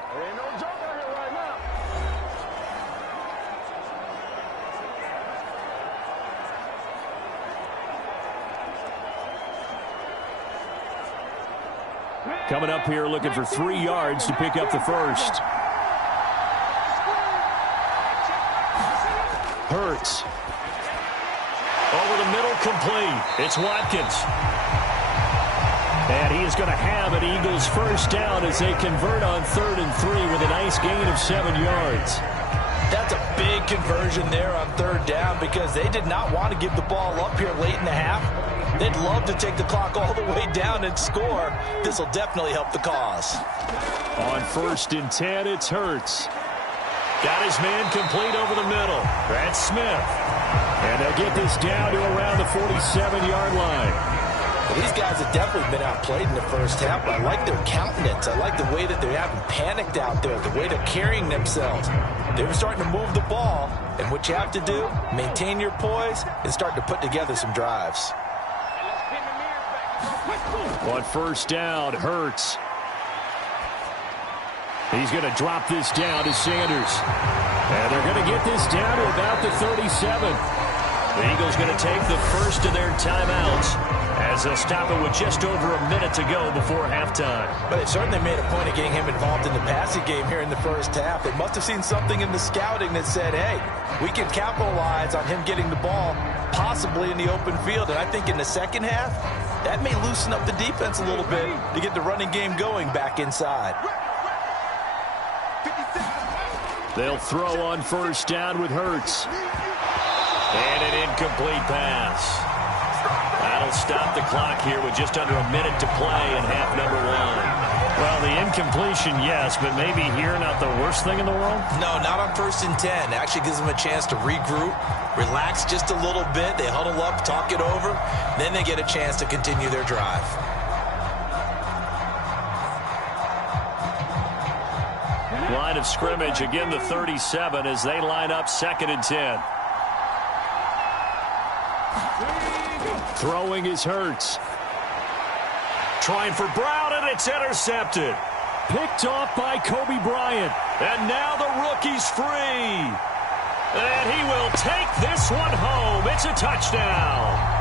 Coming up here looking for 3 yards to pick up the first. Hurts. Over the middle, complete. It's Watkins. And he is going to have an Eagles first down as they convert on 3rd and 3 with a nice gain of 7 yards. That's a big conversion there on 3rd down because they did not want to give the ball up here late in the half. They'd love to take the clock all the way down and score. This will definitely help the cause. On 1st and 10, it's Hurts. Got his man complete over the middle. That's Smith. And they'll get this down to around the 47-yard line. These guys have definitely been outplayed in the first half, but I like their countenance. I like the way that they haven't panicked out there, the way they're carrying themselves. They're starting to move the ball, and what you have to do, maintain your poise and start to put together some drives. On 1st down, Hurts. He's going to drop this down to Sanders. And they're going to get this down to about the 37. The Eagles going to take the first of their timeouts as they'll stop it with just over a minute to go before halftime. But they certainly made a point of getting him involved in the passing game here in the first half. They must have seen something in the scouting that said, hey, we can capitalize on him getting the ball possibly in the open field. And I think in the second half, that may loosen up the defense a little bit to get the running game going back inside. They'll throw on 1st down with Hurts. And an incomplete pass. That'll stop the clock here with just under a minute to play in half number 1. Well, the incompletion, yes, but maybe here not the worst thing in the world? No, not on 1st and 10. It actually gives them a chance to regroup, relax just a little bit. They huddle up, talk it over. Then they get a chance to continue their drive. Line of scrimmage, again the 37 as they line up 2nd and 10. Throwing is Hurts. Trying for Brown, and it's intercepted. Picked off by Kobe Bryant. And now the rookie's free. And he will take this one home. It's a touchdown.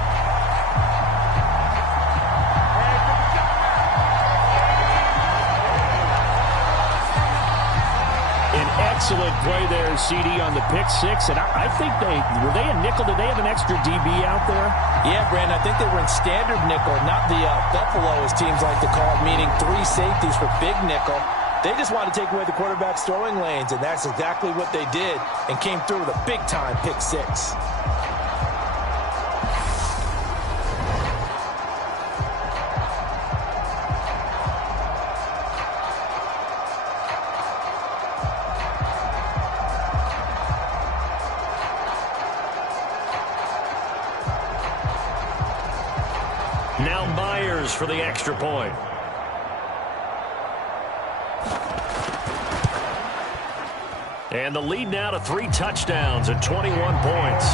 Excellent play there, CD, on the pick 6. And I think were they a nickel? Did they have an extra DB out there? Yeah, Brandon, I think they were in standard nickel, not the Buffalo, as teams like to call it, meaning 3 safeties for big nickel. They just wanted to take away the quarterback's throwing lanes, and that's exactly what they did and came through with a big-time pick 6. For the extra point. And the lead now to 3 touchdowns and 21 points.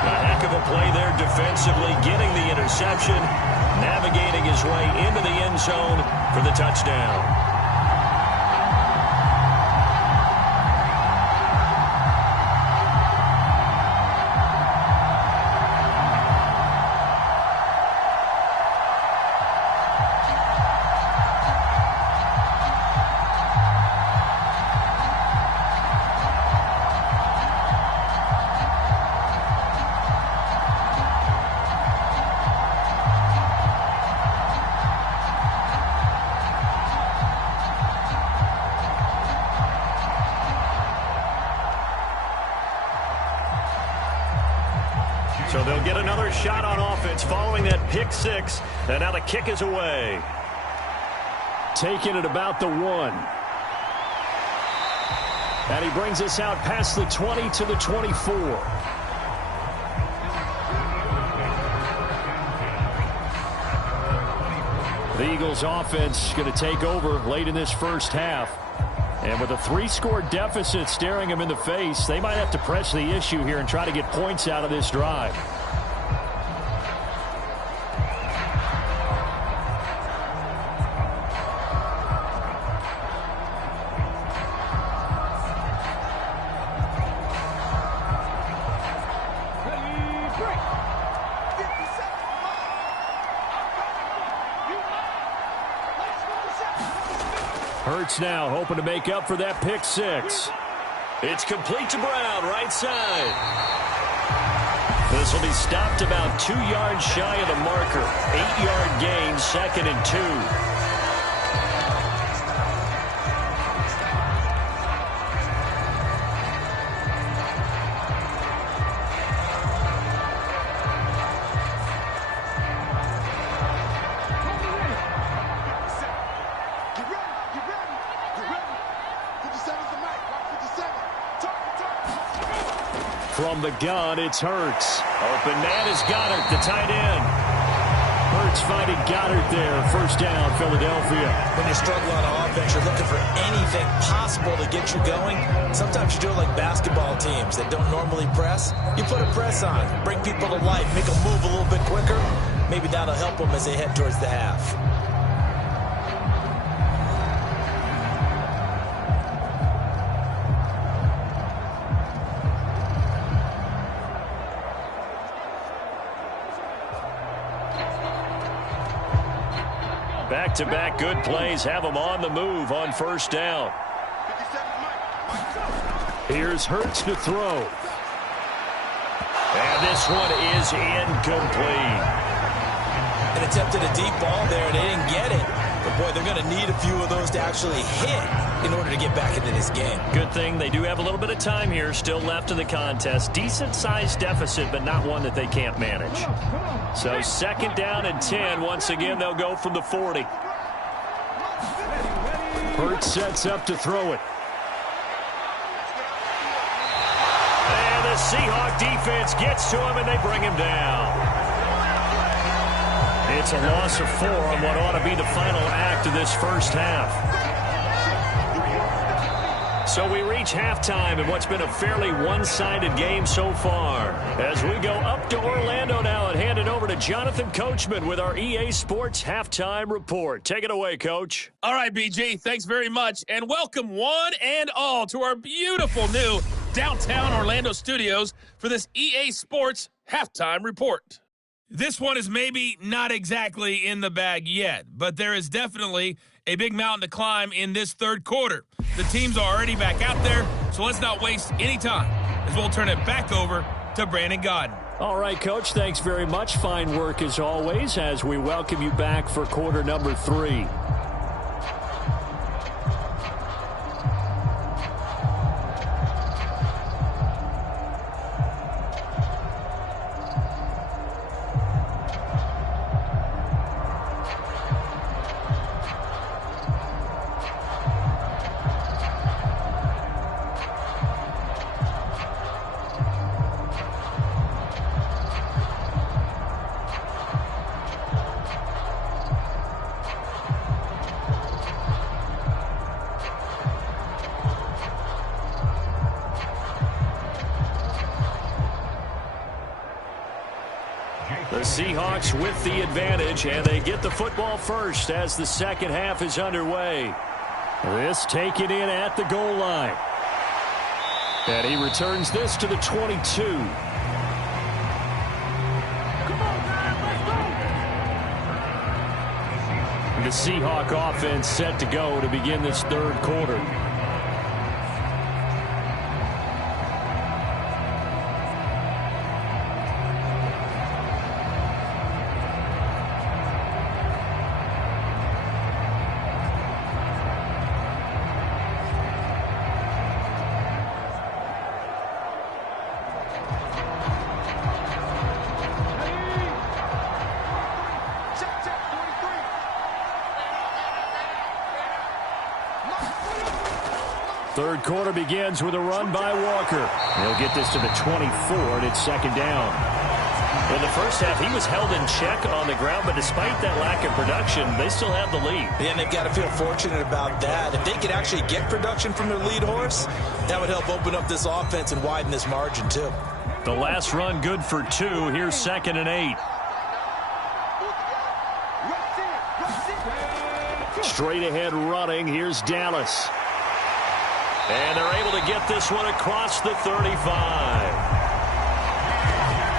A heck of a play there defensively, getting the interception, navigating his way into the end zone for the touchdown. So they'll get another shot on offense following that pick six. And now the kick is away. Taking it about the 1. And he brings us out past the 20 to the 24. The Eagles offense going to take over late in this first half. And with a 3-score deficit staring them in the face, they might have to press the issue here and try to get points out of this drive. Hurts now hoping to make up for that pick six. It's complete to Brown, right side. This will be stopped about 2 yards shy of the marker. 8-yard gain, 2nd and 2. From the gun, it's Hurts. Open man is Goddard, the tight end. Hurts finding Goddard there. First down, Philadelphia. When you struggle on offense, you're looking for anything possible to get you going. Sometimes you do it like basketball teams that don't normally press. You put a press on, bring people to life, make them move a little bit quicker. Maybe that'll help them as they head towards the half. Back-to-back good plays have them on the move on first down. Here's Hurts to throw. And this one is incomplete. An attempt at a deep ball there, and they didn't get it. But, boy, they're going to need a few of those to actually hit in order to get back into this game. Good thing they do have a little bit of time here still left in the contest. Decent-sized deficit, but not one that they can't manage. So 2nd down and 10. Once again, they'll go from the 40. Hurts sets up to throw it. And the Seahawks defense gets to him, and they bring him down. It's a loss of 4 on what ought to be the final act of this first half. So we reach halftime in what's been a fairly one-sided game so far. As we go up to Orlando now and hand it over to Jonathan Coachman with our EA Sports Halftime Report. Take it away, Coach. All right, BG, thanks very much. And welcome one and all to our beautiful new downtown Orlando studios for this EA Sports Halftime Report. This one is maybe not exactly in the bag yet, but there is definitely a big mountain to climb in this third quarter. The teams are already back out there, so let's not waste any time as we'll turn it back over to Brandon Godden. All right, Coach, thanks very much. Fine work as always as we welcome you back for quarter number 3. The Seahawks with the advantage, and they get the football first as the second half is underway. This taken in at the goal line. And he returns this to the 22. The Seahawk offense set to go to begin this third quarter. Third quarter begins with a run by Walker. He'll get this to the 24, and it's second down. In the first half, he was held in check on the ground, but despite that lack of production, they still have the lead. Yeah, and they've got to feel fortunate about that. If they could actually get production from their lead horse, that would help open up this offense and widen this margin, too. The last run good for 2. Here's 2nd and 8. Straight ahead running. Here's Dallas. And they're able to get this one across the 35.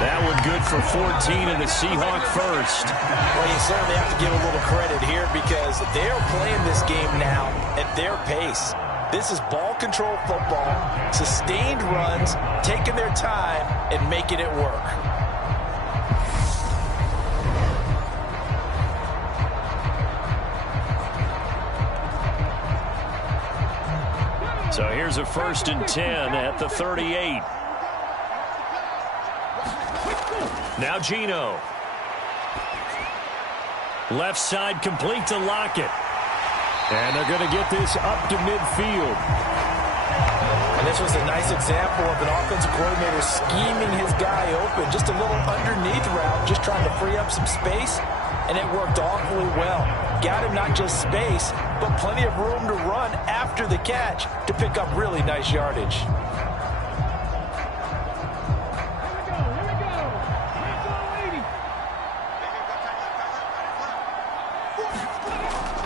That one good for 14 and a Seahawk first. Well, you certainly have to give a little credit here because they're playing this game now at their pace. This is ball control football, sustained runs, taking their time and making it work. So here's a 1st and 10 at the 38. Now Geno. Left side complete to Lockett. And they're going to get this up to midfield. And this was a nice example of an offensive coordinator scheming his guy open. Just a little underneath route, just trying to free up some space. And it worked awfully well. Got him not just space, but plenty of room to run after the catch to pick up really nice yardage.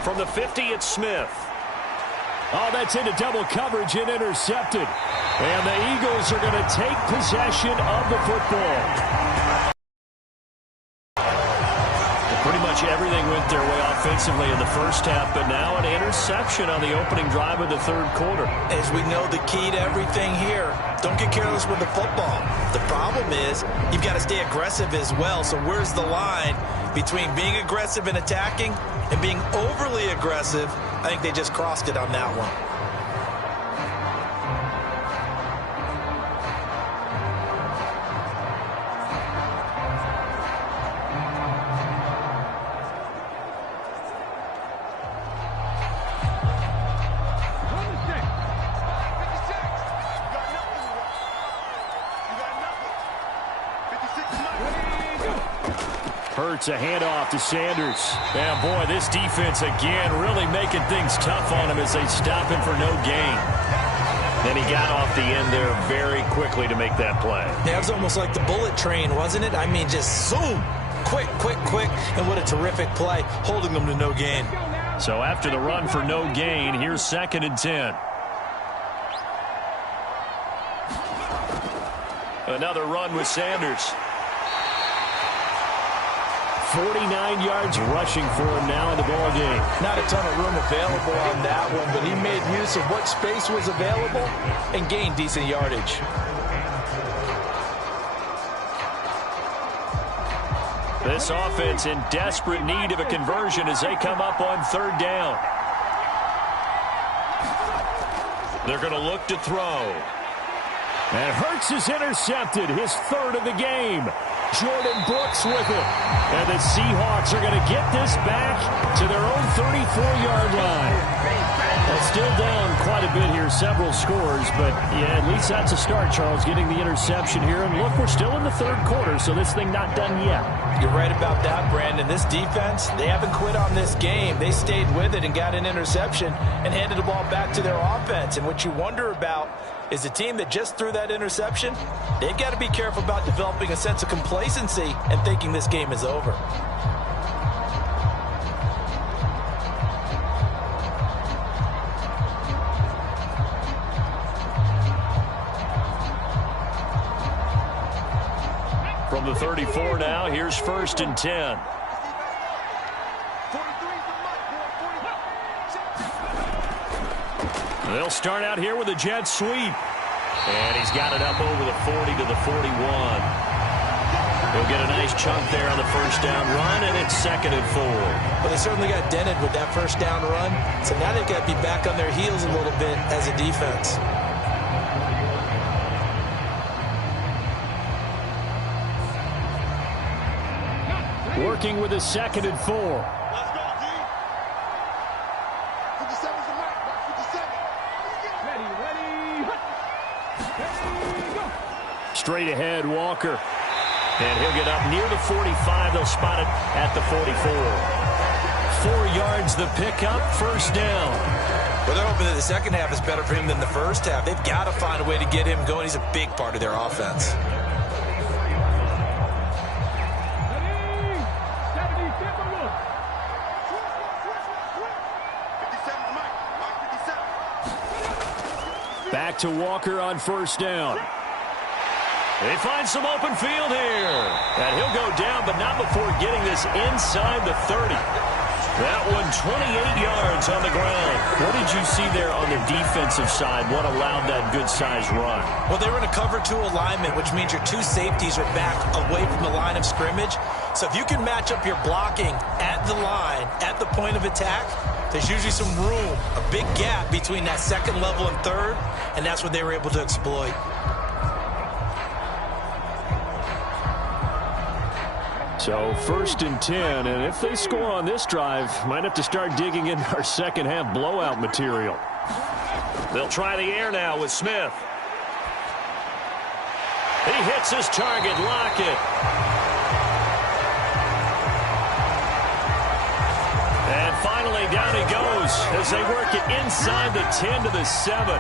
From the 50, it's Smith. Oh, that's into double coverage and intercepted. And the Eagles are going to take possession of the football. Pretty much everything went their way offensively in the first half, but now an interception on the opening drive of the third quarter. As we know, the key to everything here, don't get careless with the football. The problem is you've got to stay aggressive as well. So where's the line between being aggressive and attacking and being overly aggressive? I think they just crossed it on that one. Hurts a handoff to Sanders. And boy, this defense again really making things tough on him as they stop him for no gain. Then he got off the end there very quickly to make that play. That was almost like the bullet train, wasn't it? I mean, just zoom. Quick, quick, quick. And what a terrific play, holding them to no gain. So after the run for no gain, here's 2nd and 10. Another run with Sanders. 49 yards rushing for him now in the ball game. Not a ton of room available on that one, but he made use of what space was available and gained decent yardage. This offense in desperate need of a conversion as they come up on 3rd down. They're going to look to throw. And Hurts is intercepted, his 3rd of the game. Jordan Brooks with it. And the Seahawks are going to get this back to their own 34-yard line. Well, still down quite a bit here, several scores, but yeah, at least that's a start, Charles, getting the interception here. And look, we're still in the 3rd quarter, so this thing not done yet. You're right about that, Brandon. This defense, they haven't quit on this game. They stayed with it and got an interception and handed the ball back to their offense. And what you wonder about is the team that just threw that interception, they've got to be careful about developing a sense of complacency and thinking this game is over. From the 34 now, here's 1st and 10. They'll start out here with a jet sweep. And he's got it up over the 40 to the 41. He'll get a nice chunk there on the 1st down run, and it's 2nd and 4. Well, they certainly got dented with that 1st down run. So now they've got to be back on their heels a little bit as a defense. Working with a 2nd and 4. straight ahead, Walker. And he'll get up near the 45. They'll spot it at the 44. 4 yards the pickup, first down. Well, they're hoping that the second half is better for him than the first half. They've got to find a way to get him going. He's a big part of their offense. Back to Walker on first down. They find some open field here. And he'll go down, but not before getting this inside the 30. That one 28 yards on the ground. What did you see there on the defensive side? What allowed that good-sized run? Well, they were in a cover 2 alignment, which means your 2 safeties are back away from the line of scrimmage. So if you can match up your blocking at the line, at the point of attack, there's usually some room, a big gap between that second level and third, and that's what they were able to exploit. So first and 10, and if they score on this drive, might have to start digging in our second half blowout material. They'll try the air now with Smith. He hits his target, Lockett. And finally down he goes as they work it inside the 10 to the 7.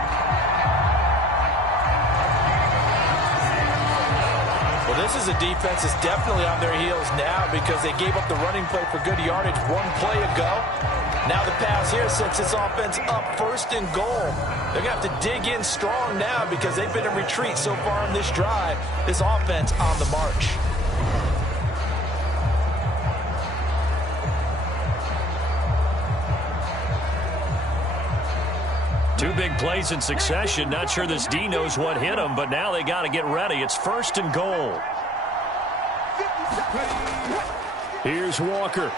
Well, this is a defense that's definitely on their heels now because they gave up the running play for good yardage 1 play ago. Now the pass here sets this offense up first and goal. They're going to have to dig in strong now because they've been in retreat so far on this drive. This offense on the march. Two big plays in succession. Not sure this D knows what hit him, but now they got to get ready. It's first and goal. Here's Walker.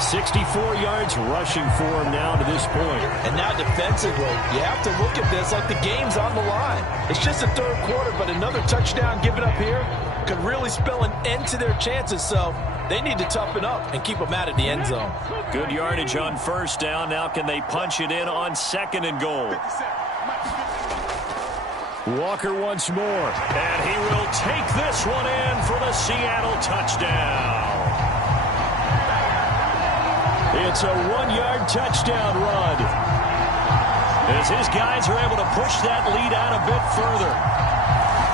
64 yards rushing for him now to this point. And now defensively, you have to look at this like the game's on the line. It's just the third quarter, but another touchdown given up here could really spell an end to their chances. So they need to toughen up and keep them out of the end zone. Good yardage on first down. Now can they punch it in on second and goal? Walker once more. And he will take this one in for the Seattle touchdown. It's a 1-yard touchdown run as his guys are able to push that lead out a bit further.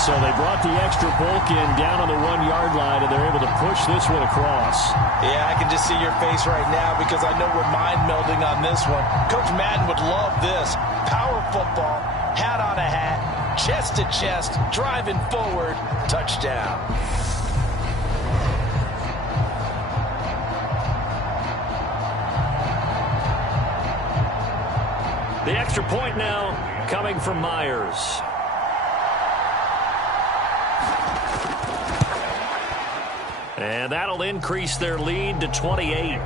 So they brought the extra bulk in down on the 1-yard line, and they're able to push this one across. Yeah, I can just see your face right now because I know we're mind melding on this one. Coach Madden would love this. Power football, hat on a hat, chest to chest, driving forward, touchdown. The extra point now coming from Myers. And that'll increase their lead to 28.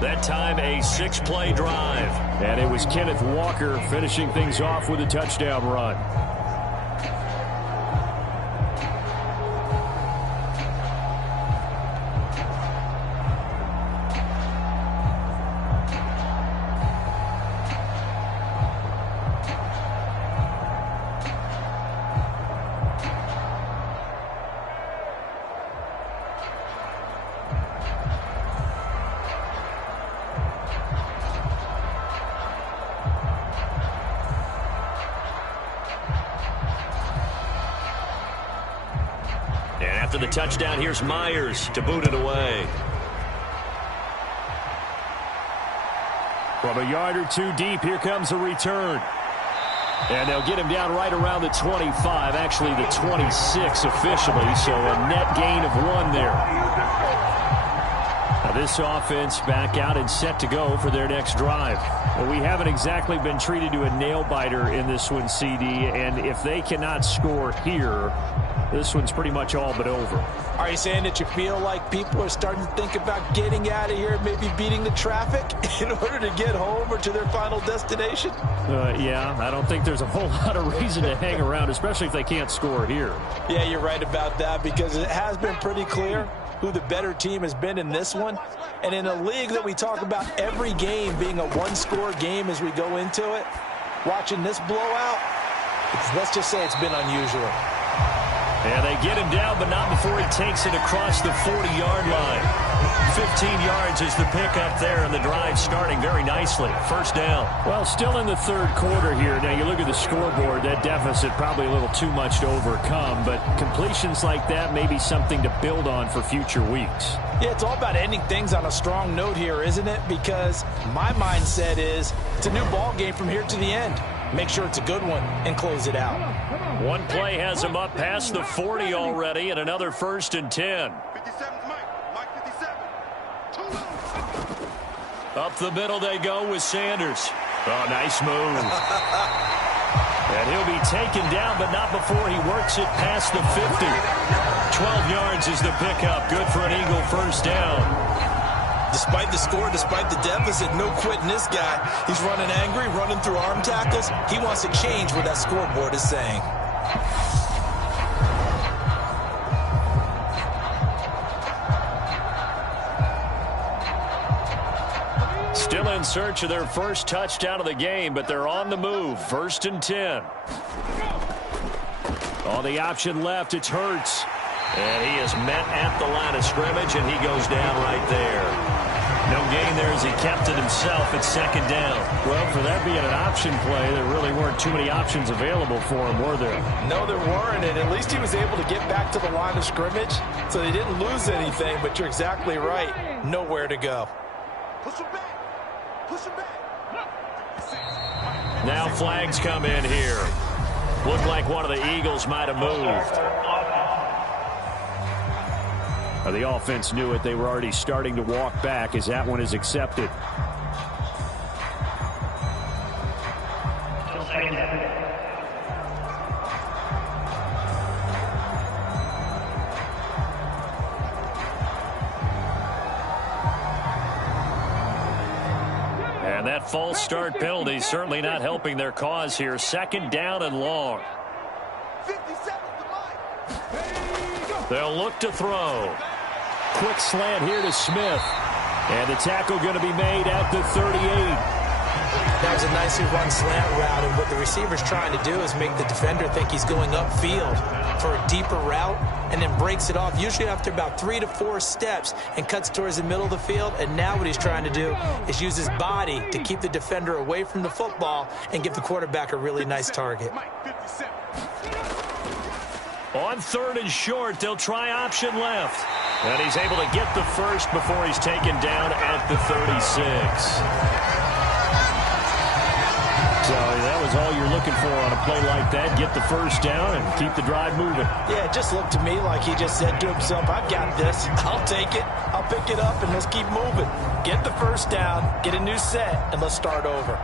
That time a 6-play drive. And it was Kenneth Walker finishing things off with a touchdown run. After the touchdown, here's Myers to boot it away. From a yard or two deep, here comes a return. And they'll get him down right around the 25, actually the 26 officially, so a net gain of 1 there. Now this offense back out and set to go for their next drive. Well, we haven't exactly been treated to a nail-biter in this one, CD, and if they cannot score here, this one's pretty much all but over. Are you saying that you feel like people are starting to think about getting out of here, maybe beating the traffic in order to get home or to their final destination? Yeah, I don't think there's a whole lot of reason to hang around, especially if they can't score here. Yeah, you're right about that because it has been pretty clear who the better team has been in this one. And in a league that we talk about every game being a one-score game as we go into it, watching this blowout, let's just say it's been unusual. And they get him down, but not before he takes it across the 40-yard line. 15 yards is the pickup there, and the drive starting very nicely. First down. Well, still in the third quarter here. Now, you look at the scoreboard, that deficit probably a little too much to overcome, but completions like that may be something to build on for future weeks. Yeah, it's all about ending things on a strong note here, isn't it? Because my mindset is it's a new ball game from here to the end. Make sure it's a good one and close it out. One play has him up past the 40 already, and another 1st and 10. 57, Mike 57. Up the middle they go with Sanders. Oh, nice move. And he'll be taken down, but not before he works it past the 50. 12 yards is the pickup. Good for an Eagle first down. Despite the score, despite the deficit, no quitting this guy. He's running angry, running through arm tackles. He wants to change what that scoreboard is saying. Still in search of their first touchdown of the game, but they're on the move. 1st and 10. On the option left, it's Hurts. And he is met at the line of scrimmage, and he goes down right there. No gain there as he kept it himself at 2nd down. Well, for that being an option play, there really weren't too many options available for him, were there? No, there weren't, and at least he was able to get back to the line of scrimmage, so they didn't lose anything, but you're exactly right. Nowhere to go. Push him back. Push him back. Now flags come in here. Looked like one of the Eagles might have moved. The offense knew it. They were already starting to walk back as that one is accepted. And that false start penalty is certainly not helping their cause here. 2nd down and long. 57 to Mike. They'll look to throw. Quick slant here to Smith. And the tackle going to be made at the 38. That was a nicely run slant route, and what the receiver's trying to do is make the defender think he's going upfield for a deeper route and then breaks it off, usually after about 3 to 4 steps, and cuts towards the middle of the field. And now what he's trying to do is use his body to keep the defender away from the football and give the quarterback a really nice target. On 3rd and short, they'll try option left. And he's able to get the first before he's taken down at the 36. So that was all you're looking for on a play like that. Get the first down and keep the drive moving. Yeah, it just looked to me like he just said to himself, I've got this. I'll take it. I'll pick it up, and let's keep moving. Get the first down, get a new set, and let's start over.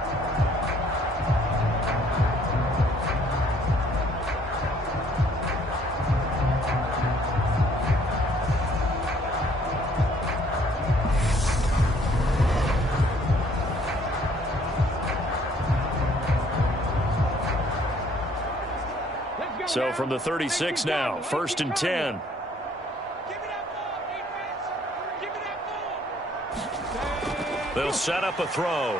So from the 36 now, 1st and 10. They'll set up a throw.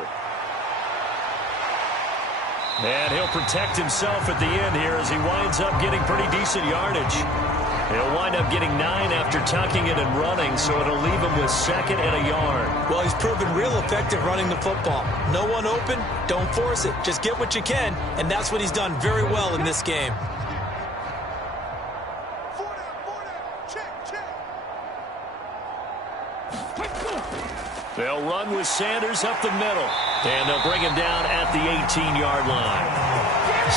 And he'll protect himself at the end here as he winds up getting pretty decent yardage. He'll wind up getting 9 after tucking it and running, so it'll leave him with 2nd and a yard. Well, he's proven real effective running the football. No one open, don't force it. Just get what you can, and that's what he's done very well in this game. They'll run with Sanders up the middle, and they'll bring him down at the 18-yard line.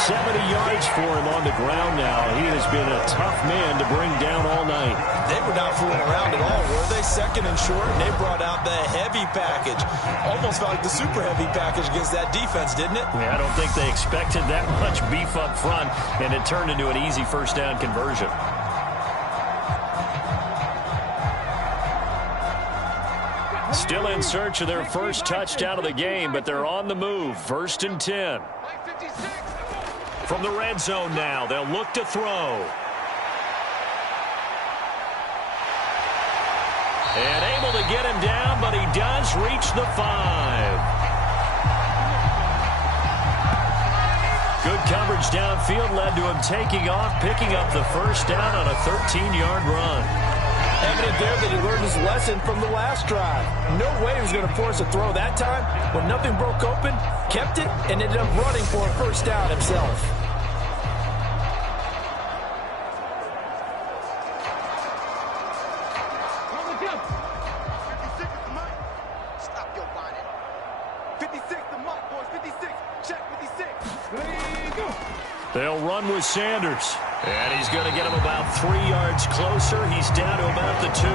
70 yards for him on the ground now. He has been a tough man to bring down all night. They were not fooling around at all, were they? 2nd and short, and they brought out the heavy package. Almost felt like the super heavy package against that defense, didn't it? Yeah, I don't think they expected that much beef up front, and it turned into an easy first down conversion. Still in search of their first touchdown of the game, but they're on the move. 1st and 10. From the red zone now, they'll look to throw. And able to get him down, but he does reach the 5. Good coverage downfield led to him taking off, picking up the first down on a 13-yard run. Evident there that he learned his lesson from the last drive. No way he was going to force a throw that time. When nothing broke open, kept it, and ended up running for a first down himself. They'll run with Sanders. And he's going to get him about 3 yards closer. He's down to about the 2.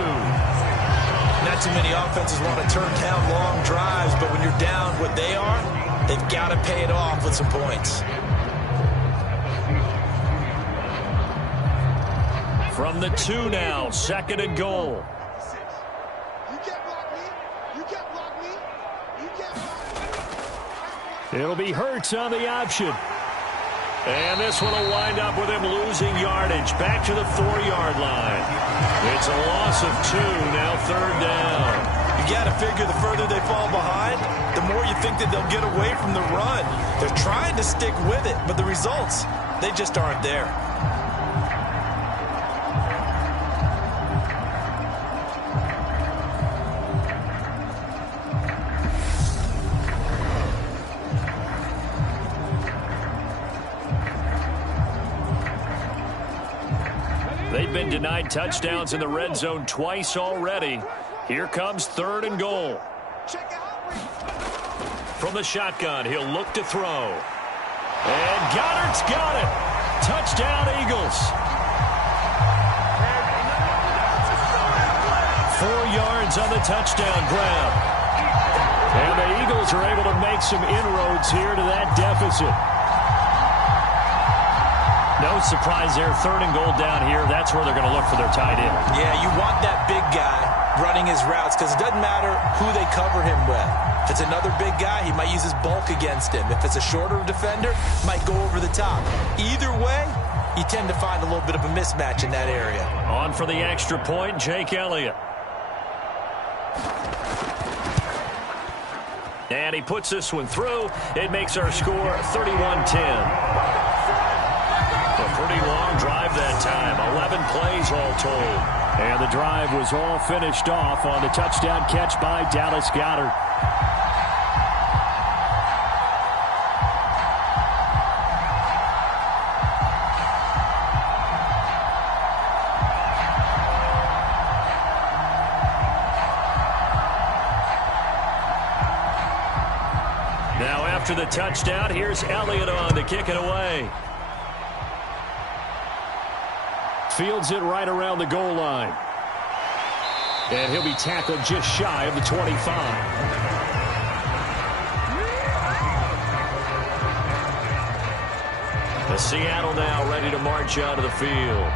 Not too many offenses want to turn down long drives, but when you're down what they are, they've got to pay it off with some points. From the 2 now, 2nd and goal. You can't block me. You can't block me. You can't block me. It'll be Hurts on the option. And this one will wind up with him losing yardage. Back to the 4-yard line. It's a loss of 2, now 3rd down. You got to figure the further they fall behind, the more you think that they'll get away from the run. They're trying to stick with it, but the results, they just aren't there. They've been denied touchdowns in the red zone twice already. Here comes 3rd and goal. From the shotgun, he'll look to throw. And Goddard's got it. Touchdown, Eagles. 4 yards on the touchdown grab. And the Eagles are able to make some inroads here to that deficit. No surprise there, 3rd and goal down here. That's where they're going to look for their tight end. Yeah, you want that big guy running his routes because it doesn't matter who they cover him with. If it's another big guy, he might use his bulk against him. If it's a shorter defender, might go over the top. Either way, you tend to find a little bit of a mismatch in that area. On for the extra point, Jake Elliott. And he puts this one through. It makes our score 31-10. A pretty long drive that time. 11 plays all told. And the drive was all finished off on the touchdown catch by Dallas Goedert. Now after the touchdown, here's Elliott on to kick it away. Fields it right around the goal line. And he'll be tackled just shy of the 25. The Seattle now ready to march out of the field.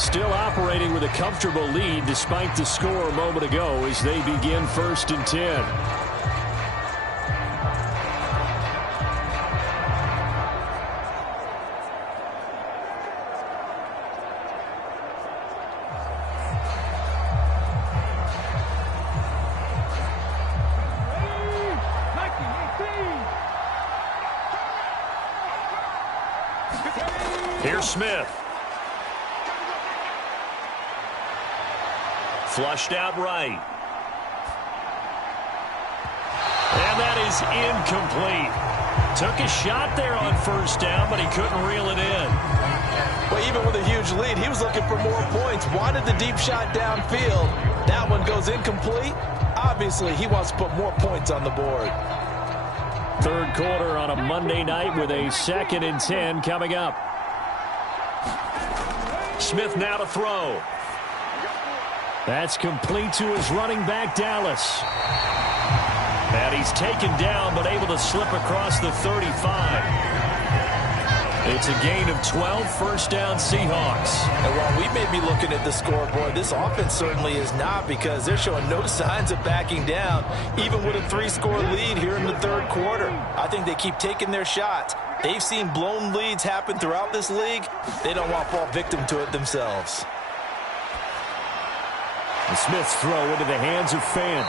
Still operating with a comfortable lead despite the score a moment ago as they begin 1st and 10. Here's Smith. Flushed out right. And that is incomplete. Took a shot there on 1st down, but he couldn't reel it in. Well, even with a huge lead, he was looking for more points. Wanted the deep shot downfield. That one goes incomplete. Obviously, he wants to put more points on the board. 3rd quarter on a Monday night with a 2nd and 10 coming up. Smith now to throw. That's complete to his running back, Dallas. And he's taken down, but able to slip across the 35. It's a gain of 12, 1st down Seahawks. And while we may be looking at the scoreboard, this offense certainly is not, because they're showing no signs of backing down, even with a 3-score lead here in the 3rd quarter. I think they keep taking their shots. They've seen blown leads happen throughout this league. They don't want to fall victim to it themselves. And Smith's throw into the hands of Fan.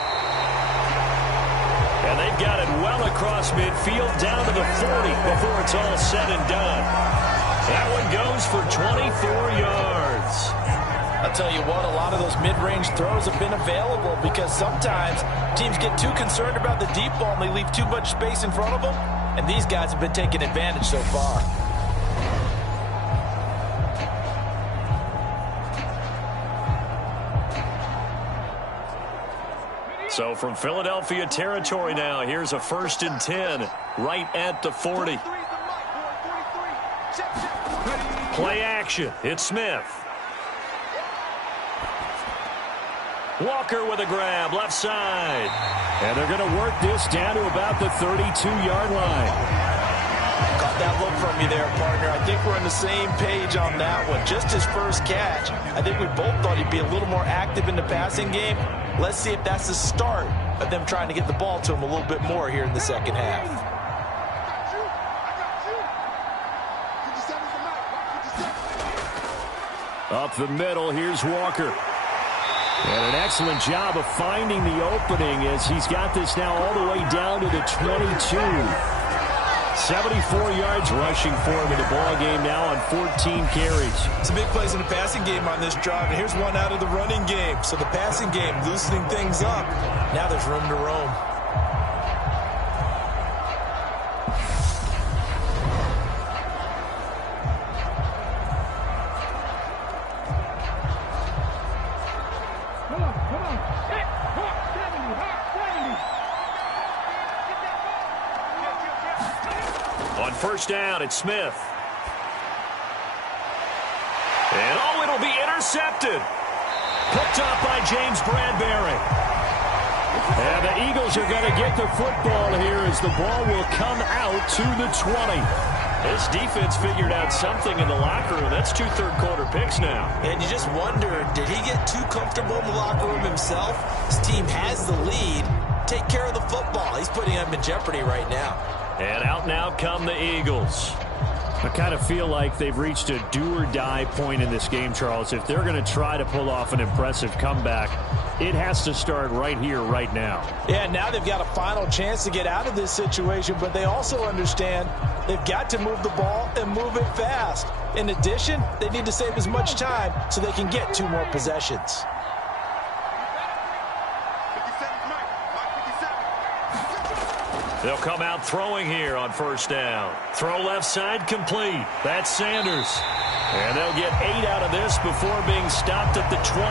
And they've got it well across midfield down to the 40 before it's all said and done. That one goes for 24 yards. I'll tell you what, a lot of those mid-range throws have been available because sometimes teams get too concerned about the deep ball and they leave too much space in front of them, and these guys have been taking advantage so far. So from Philadelphia territory now, here's a 1st and 10 right at the 40. Play action. It's Smith. Walker with a grab, left side. And they're going to work this down to about the 32-yard line. Got that look from you there, partner. I think we're on the same page on that one. Just his first catch. I think we both thought he'd be a little more active in the passing game. Let's see if that's the start of them trying to get the ball to him a little bit more here in the second half. Up the middle, here's Walker. And an excellent job of finding the opening as he's got this now all the way down to the 22. 74 yards rushing for him in the ball game now on 14 carries. It's a big place in the passing game on this drive, and here's one out of the running game. So the passing game loosening things up. Now there's room to roam. On first down, it's Smith. And oh, it'll be intercepted. Picked up by James Bradbury. And the Eagles are going to get the football here as the ball will come out to the 20. This defense figured out something in the locker room. That's 2 third-quarter picks now. And you just wonder, did he get too comfortable in the locker room himself? His team has the lead. Take care of the football. He's putting them in jeopardy right now. And out now come the Eagles. I kind of feel like they've reached a do-or-die point in this game, Charles. If they're going to try to pull off an impressive comeback, it has to start right here, right now. Yeah, now they've got a final chance to get out of this situation, but they also understand they've got to move the ball and move it fast. In addition, they need to save as much time so they can get 2 more possessions. They'll come out throwing here on first down. Throw left side complete. That's Sanders. And they'll get 8 out of this before being stopped at the 28.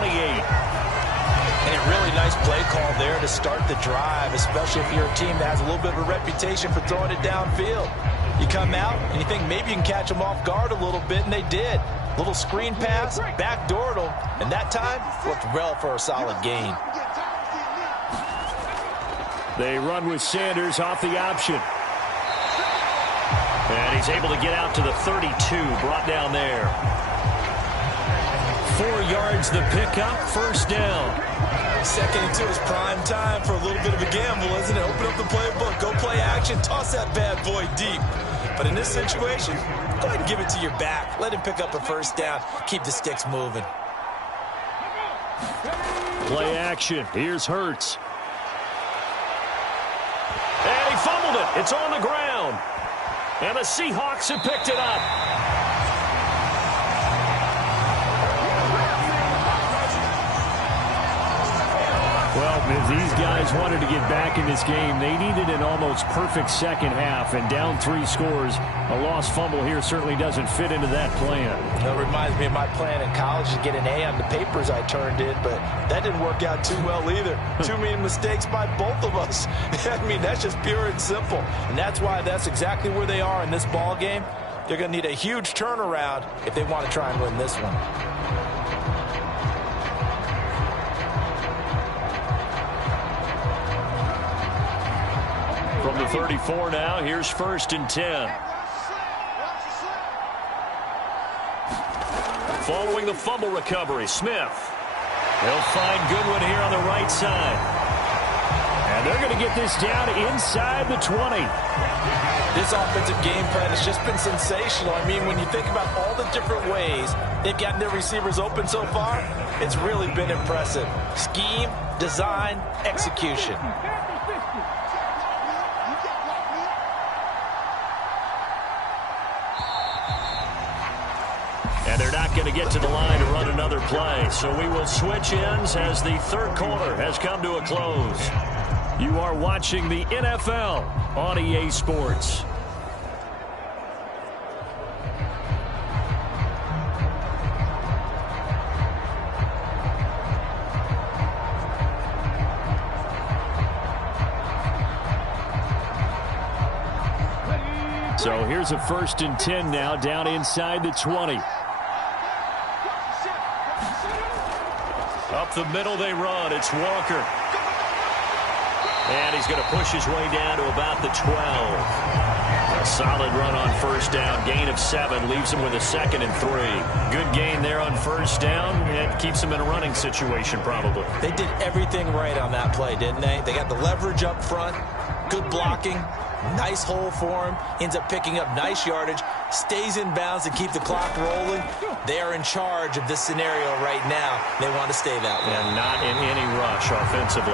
And a really nice play call there to start the drive, especially if you're a team that has a little bit of a reputation for throwing it downfield. You come out and you think maybe you can catch them off guard a little bit, and they did. Little screen pass, backdoored them, and that time worked well for a solid gain. They run with Sanders off the option. And he's able to get out to the 32, brought down there. 4 yards the pickup, first down. 2nd and 2 is prime time for a little bit of a gamble, isn't it? Open up the playbook, go play action, toss that bad boy deep. But in this situation, go ahead and give it to your back. Let him pick up a first down. Keep the sticks moving. Play action. Here's Hurts. And he fumbled it. It's on the ground. And the Seahawks have picked it up. Well, if these guys wanted to get back in this game, they needed an almost perfect second half, and down 3 scores. A lost fumble here certainly doesn't fit into that plan. That reminds me of my plan in college to get an A on the papers I turned in, but that didn't work out too well either. Too many mistakes by both of us. I mean, that's just pure and simple. And that's why that's exactly where they are in this ball game. They're going to need a huge turnaround if they want to try and win this one. From the 34 now, here's 1st and 10. Following the fumble recovery, Smith. They'll find Goodwin here on the right side. And they're going to get this down inside the 20. This offensive game plan has just been sensational. I mean, when you think about all the different ways they've gotten their receivers open so far, it's really been impressive. Scheme, design, execution. They're not going to get to the line to run another play. So we will switch ends as the third quarter has come to a close. You are watching the NFL on EA Sports. So here's a 1st and 10 now, down inside the 20. Up the middle they run. It's Walker. And he's going to push his way down to about the 12. A solid run on 1st down. Gain of 7 leaves him with a 2nd and 3. Good gain there on 1st down. It keeps him in a running situation probably. They did everything right on that play, didn't they? They got the leverage up front. Good blocking. Nice hole for him. Ends up picking up nice yardage. Stays in bounds to keep the clock rolling. They are in charge of this scenario right now. They want to stay that way. And not in any rush offensively.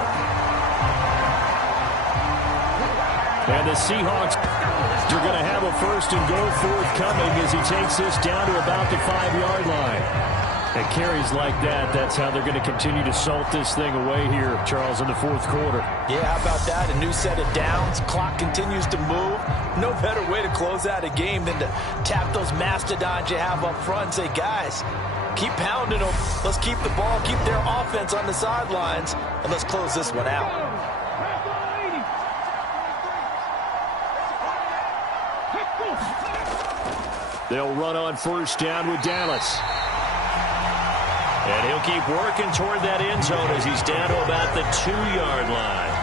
And the Seahawks are going to have a 1st and goal forthcoming as he takes this down to about the 5-yard line. And carries like that, that's how they're going to continue to salt this thing away here, Charles, in the 4th quarter. Yeah, how about that? A new set of downs. Clock continues to move. No better way to close out a game than to tap those mastodons you have up front and say, guys, keep pounding them. Let's keep the ball, keep their offense on the sidelines, and let's close this one out. They'll run on 1st down with Dallas. And he'll keep working toward that end zone as he's down to about the 2-yard line.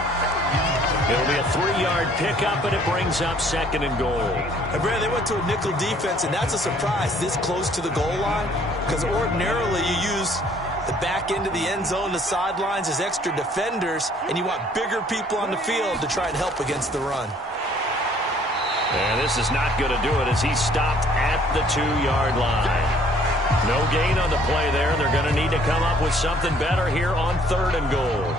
It'll be a 3-yard pickup, and it brings up 2nd and goal. And Brad, they went to a nickel defense, and that's a surprise this close to the goal line, because ordinarily you use the back end of the end zone, the sidelines as extra defenders, and you want bigger people on the field to try and help against the run. And this is not going to do it as he's stopped at the 2-yard line. No gain on the play there. They're going to need to come up with something better here on 3rd and goal.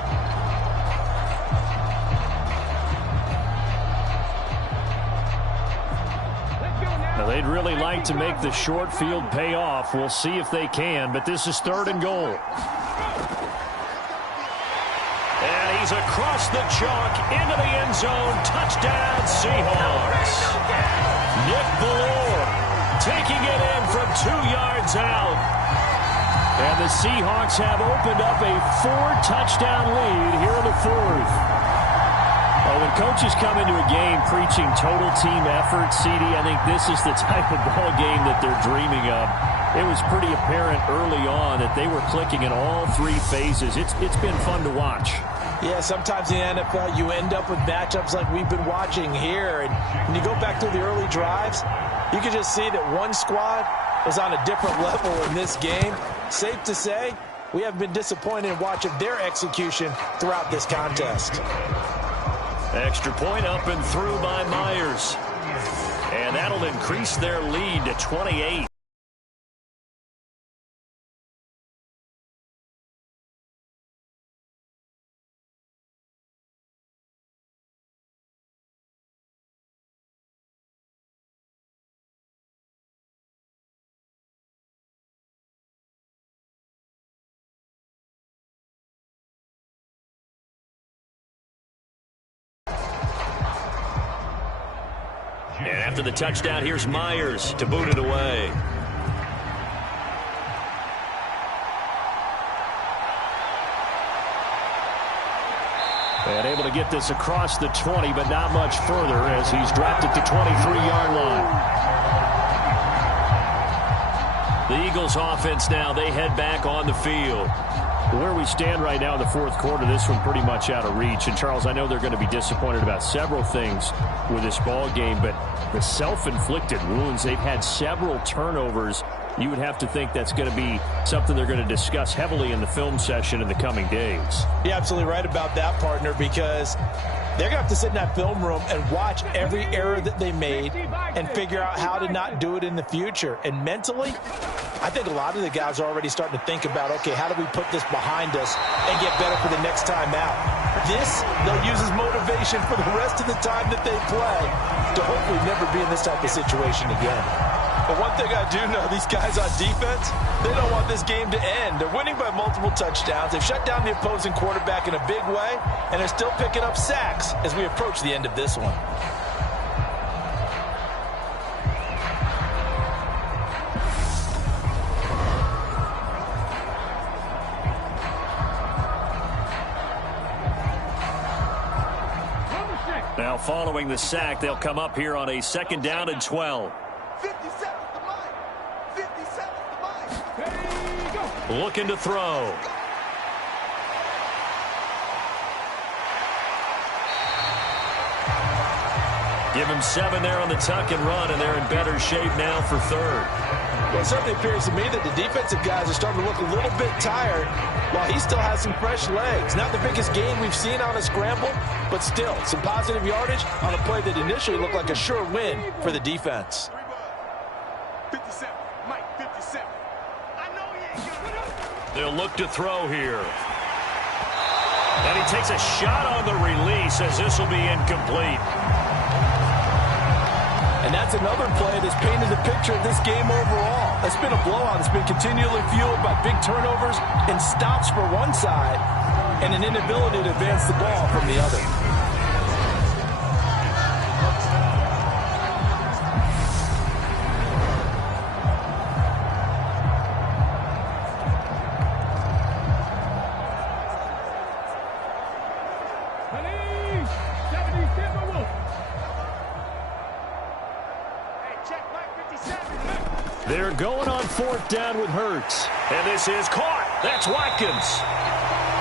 Now, they'd really like to make the short field pay off. We'll see if they can, but this is 3rd and goal. And he's across the chalk into the end zone. Touchdown, Seahawks. Nick Ballore taking it in from 2 yards out. And the Seahawks have opened up a 4-touchdown lead here in the 4th. Well, when coaches come into a game preaching total team effort, CD, I think this is the type of ball game that they're dreaming of. It was pretty apparent early on that they were clicking in all 3 phases. It's been fun to watch. Yeah, sometimes in the NFL you end up with matchups like we've been watching here. And when you go back to the early drives, you can just see that one squad was on a different level in this game. Safe to say, we have been disappointed in watching their execution throughout this contest. Extra point up and through by Myers. And that'll increase their lead to 28. And after the touchdown, here's Myers to boot it away. And able to get this across the 20, but not much further as he's dropped it to 23-yard line. The Eagles offense now, they head back on the field. Where we stand right now in the 4th quarter, this one pretty much out of reach. And, Charles, I know they're going to be disappointed about several things with this ball game, but the self-inflicted wounds, they've had several turnovers. You would have to think that's going to be something they're going to discuss heavily in the film session in the coming days. You're absolutely right about that, partner, because they're going to have to sit in that film room and watch every error that they made and figure out how to not do it in the future. And mentally, I think a lot of the guys are already starting to think about, okay, how do we put this behind us and get better for the next time out? This, they'll use as motivation for the rest of the time that they play to hopefully never be in this type of situation again. But one thing I do know, these guys on defense, they don't want this game to end. They're winning by multiple touchdowns. They've shut down the opposing quarterback in a big way, and they're still picking up sacks as we approach the end of this one. Now following the sack, they'll come up here on a 2nd down and 12. 57's the line. 57's the line. Looking to throw. Give him 7 there on the tuck and run, and they're in better shape now for 3rd. Well, it certainly appears to me that the defensive guys are starting to look a little bit tired while he still has some fresh legs. Not the biggest gain we've seen on a scramble, but still some positive yardage on a play that initially looked like a sure win for the defense. 57. Mike, 57. I know he ain't good. They'll look to throw here. And he takes a shot on the release as this will be incomplete. And that's another play that's painted the picture of this game overall. It's been a blowout. It's been continually fueled by big turnovers and stops for one side and an inability to advance the ball from the other. They're going on 4th down with Hurts. And this is caught. That's Watkins.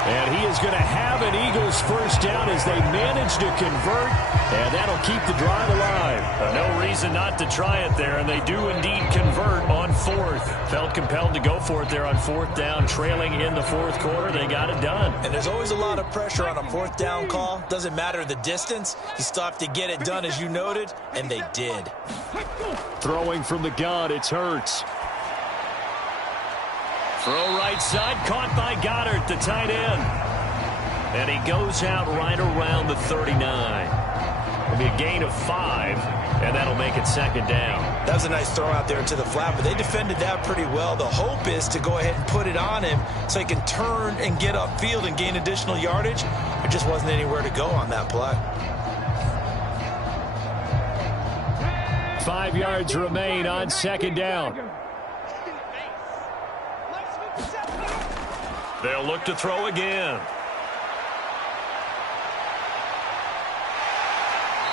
And he is going to have an Eagles 1st down as they manage to convert. And that'll keep the drive alive. No reason not to try it there. And they do indeed convert on 4th. Felt compelled to go for it there on 4th down. Trailing in the 4th quarter. They got it done. And there's always a lot of pressure on a 4th down call. Doesn't matter the distance. You still have to get it done as you noted. And they did. Throwing from the gun, it's Hurts. Throw right side, caught by Goddard, the tight end. And he goes out right around the 39. It'll be a gain of 5, and that'll make it 2nd down. That was a nice throw out there into the flat, but they defended that pretty well. The hope is to go ahead and put it on him so he can turn and get upfield and gain additional yardage. There just wasn't anywhere to go on that play. 5 yards remain on 2nd down. They'll look to throw again.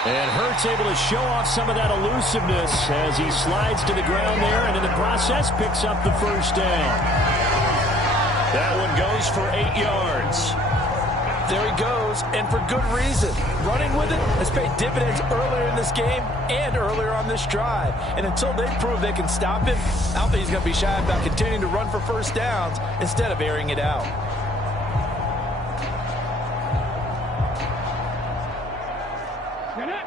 And Hurts able to show off some of that elusiveness as he slides to the ground there, and in the process picks up the 1st down. That one goes for 8 yards. There he goes, and for good reason. Running with it has paid dividends earlier in this game and earlier on this drive. And until they prove they can stop him, I don't think he's going to be shy about continuing to run for 1st downs instead of airing it out.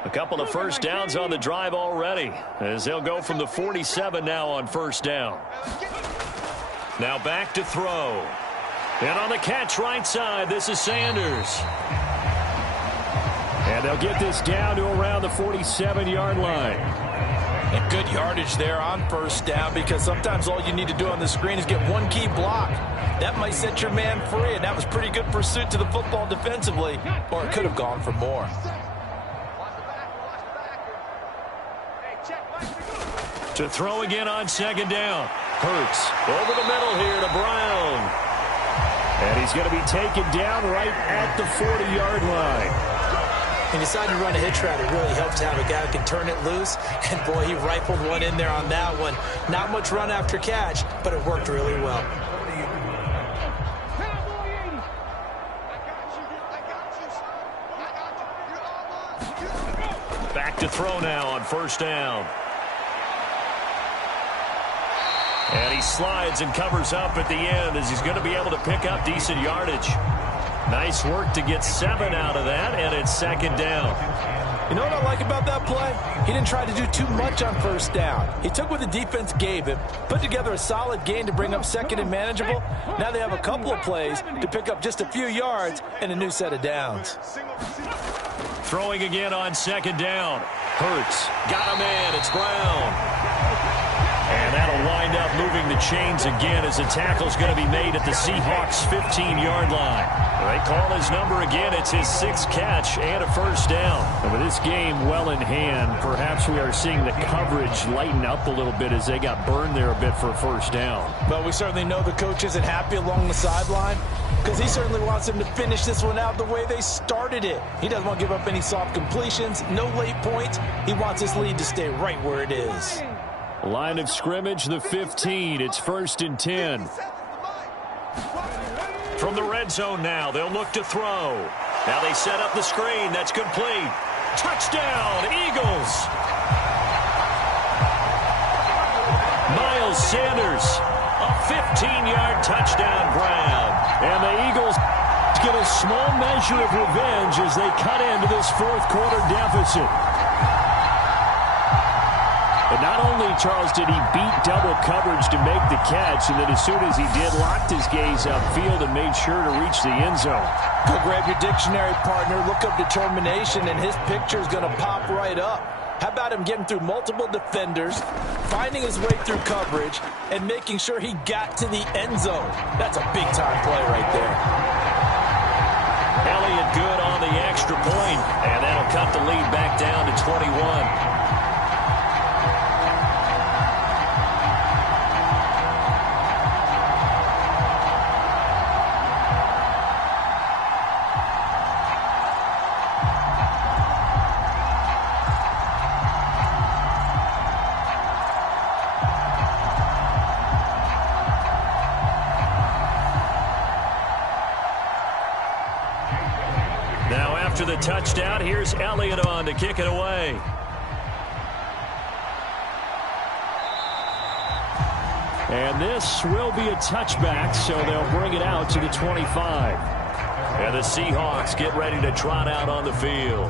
A couple of 1st downs on the drive already, as they'll go from the 47 now on 1st down. Now back to throw. And on the catch right side, this is Sanders. And they'll get this down to around the 47-yard line. And good yardage there on 1st down, because sometimes all you need to do on the screen is get one key block. That might set your man free, and that was pretty good pursuit to the football defensively, or it could have gone for more. To throw again on 2nd down. Hurts over the middle here to Brown. And he's going to be taken down right at the 40-yard line. He decided to run a hitch route. It really helps to have a guy who can turn it loose. And, boy, he rifled one in there on that one. Not much run after catch, but it worked really well. Back to throw now on 1st down. And he slides and covers up at the end as he's going to be able to pick up decent yardage. Nice work to get 7 out of that, and it's 2nd down. You know what I like about that play? He didn't try to do too much on 1st down. He took what the defense gave him, put together a solid gain to bring up 2nd and manageable. Now they have a couple of plays to pick up just a few yards and a new set of downs. Throwing again on 2nd down. Hurts got a man. It's Brown. And that'll wind up moving the chains again as the tackle's going to be made at the Seahawks' 15-yard line. They call his number again. It's his 6th catch and a first down. And with this game well in hand, perhaps we are seeing the coverage lighten up a little bit as they got burned there a bit for a first down. But we certainly know the coach isn't happy along the sideline because he certainly wants them to finish this one out the way they started it. He doesn't want to give up any soft completions, no late points. He wants his lead to stay right where it is. Line of scrimmage, the 15. It's 1st and 10. From the red zone now, they'll look to throw. Now they set up the screen. That's complete. Touchdown, Eagles. Miles Sanders, a 15-yard touchdown grab. And the Eagles get a small measure of revenge as they cut into this 4th quarter deficit. But not only, Charles, did he beat double coverage to make the catch, and then as soon as he did, locked his gaze upfield and made sure to reach the end zone. Go grab your dictionary, partner, look up determination, and his picture is going to pop right up. How about him getting through multiple defenders, finding his way through coverage, and making sure he got to the end zone? That's a big-time play right there. Elliott good on the extra point, and that'll cut the lead back down to 21. After the touchdown, here's Elliott on to kick it away. And this will be a touchback, so they'll bring it out to the 25. And the Seahawks get ready to trot out on the field.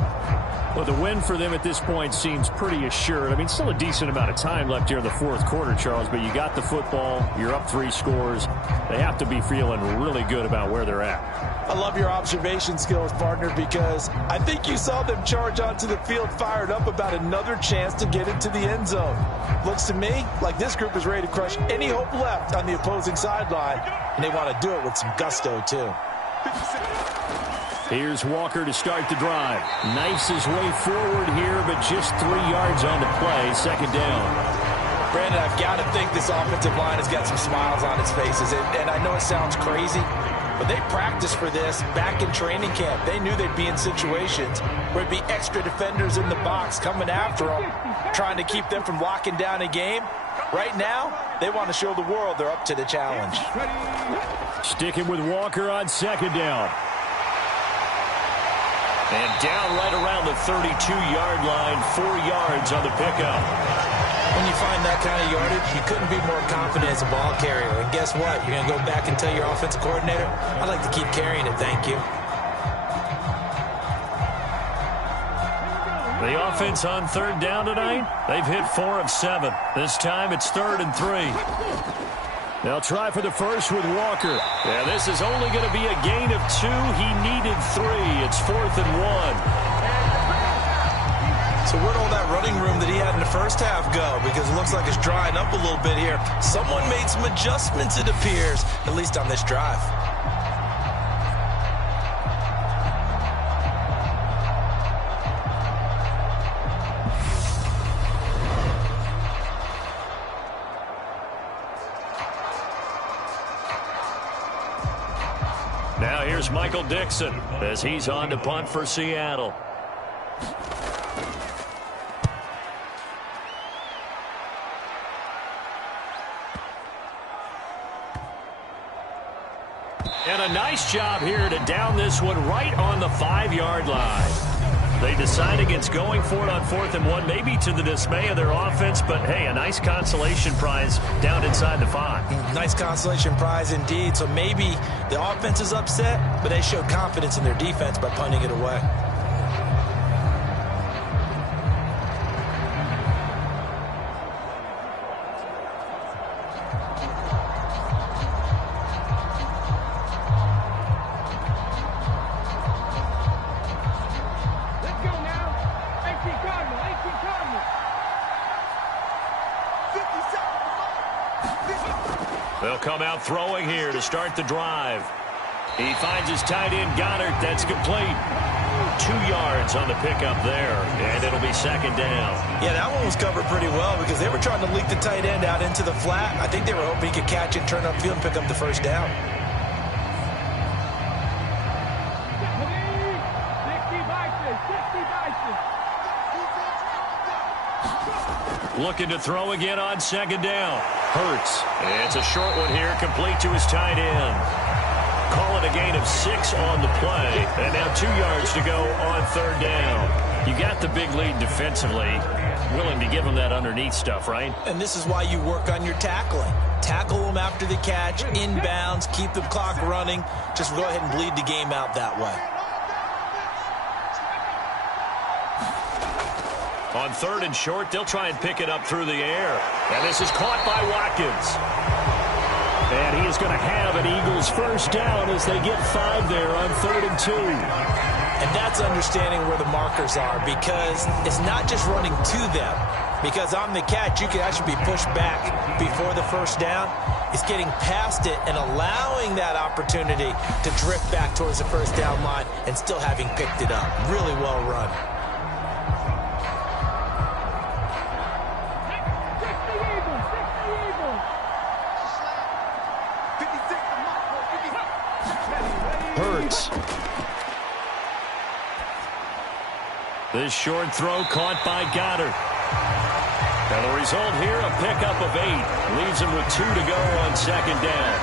Well, the win for them at this point seems pretty assured. I mean, still a decent amount of time left here in the 4th quarter, Charles, but you got the football, you're up 3 scores. They have to be feeling really good about where they're at. I love your observation skills, partner, because I think you saw them charge onto the field fired up about another chance to get into the end zone. Looks to me like this group is ready to crush any hope left on the opposing sideline, and they want to do it with some gusto, too. Here's Walker to start the drive. Knifes his way forward here, but just 3 yards on the play. 2nd down. Brandon, I've got to think this offensive line has got some smiles on its faces. And I know it sounds crazy, but they practiced for this back in training camp. They knew they'd be in situations where there'd be extra defenders in the box coming after them, trying to keep them from locking down a game. Right now, they want to show the world they're up to the challenge. Sticking with Walker on 2nd down. And down right around the 32-yard line, 4 yards on the pickup. When you find that kind of yardage, you couldn't be more confident as a ball carrier. And guess what? You're going to go back and tell your offensive coordinator, I'd like to keep carrying it, thank you. The offense on 3rd down tonight, they've hit 4 of 7. This time it's 3rd and 3. They'll try for the first with Walker. Yeah, this is only going to be a gain of 2. He needed 3. It's 4th and 1. So where'd all that running room that he had in the first half go? Because it looks like it's drying up a little bit here. Someone made some adjustments, it appears, at least on this drive. Now here's Michael Dixon as he's on to punt for Seattle. And a nice job here to down this one right on the 5-yard line. They decide against going for it on 4th and 1, maybe to the dismay of their offense, but hey, a nice consolation prize down inside the 5. Nice consolation prize indeed. So maybe the offense is upset, but they showed confidence in their defense by punting it away. come out throwing here to start the drive. He finds his tight end, Goddard. That's complete. 2 yards on the pickup there, and it'll be second down. Yeah, that one was covered pretty well because they were trying to leak the tight end out into the flat. I think they were hoping he could catch it, turn upfield, and pick up the first down. Looking to throw again on second down. Hurts. It's a short one here, complete to his tight end. Call it a gain of 6 on the play. And now 2 yards to go on third down. You got the big lead defensively. Willing to give him that underneath stuff, right? And this is why you work on your tackling. Tackle them after the catch, inbounds, keep the clock running. Just go ahead and bleed the game out that way. On third and short, they'll try and pick it up through the air. And this is caught by Watkins. And he is going to have an Eagles first down as they get 5 there on 3rd and 2. And that's understanding where the markers are, because it's not just running to them. Because on the catch, you can actually be pushed back before the first down. It's getting past it and allowing that opportunity to drift back towards the first down line and still having picked it up. Really well run. Hurts. This short throw caught by Goddard. And the result here, a pickup of 8. Leaves him with 2 to go on second down.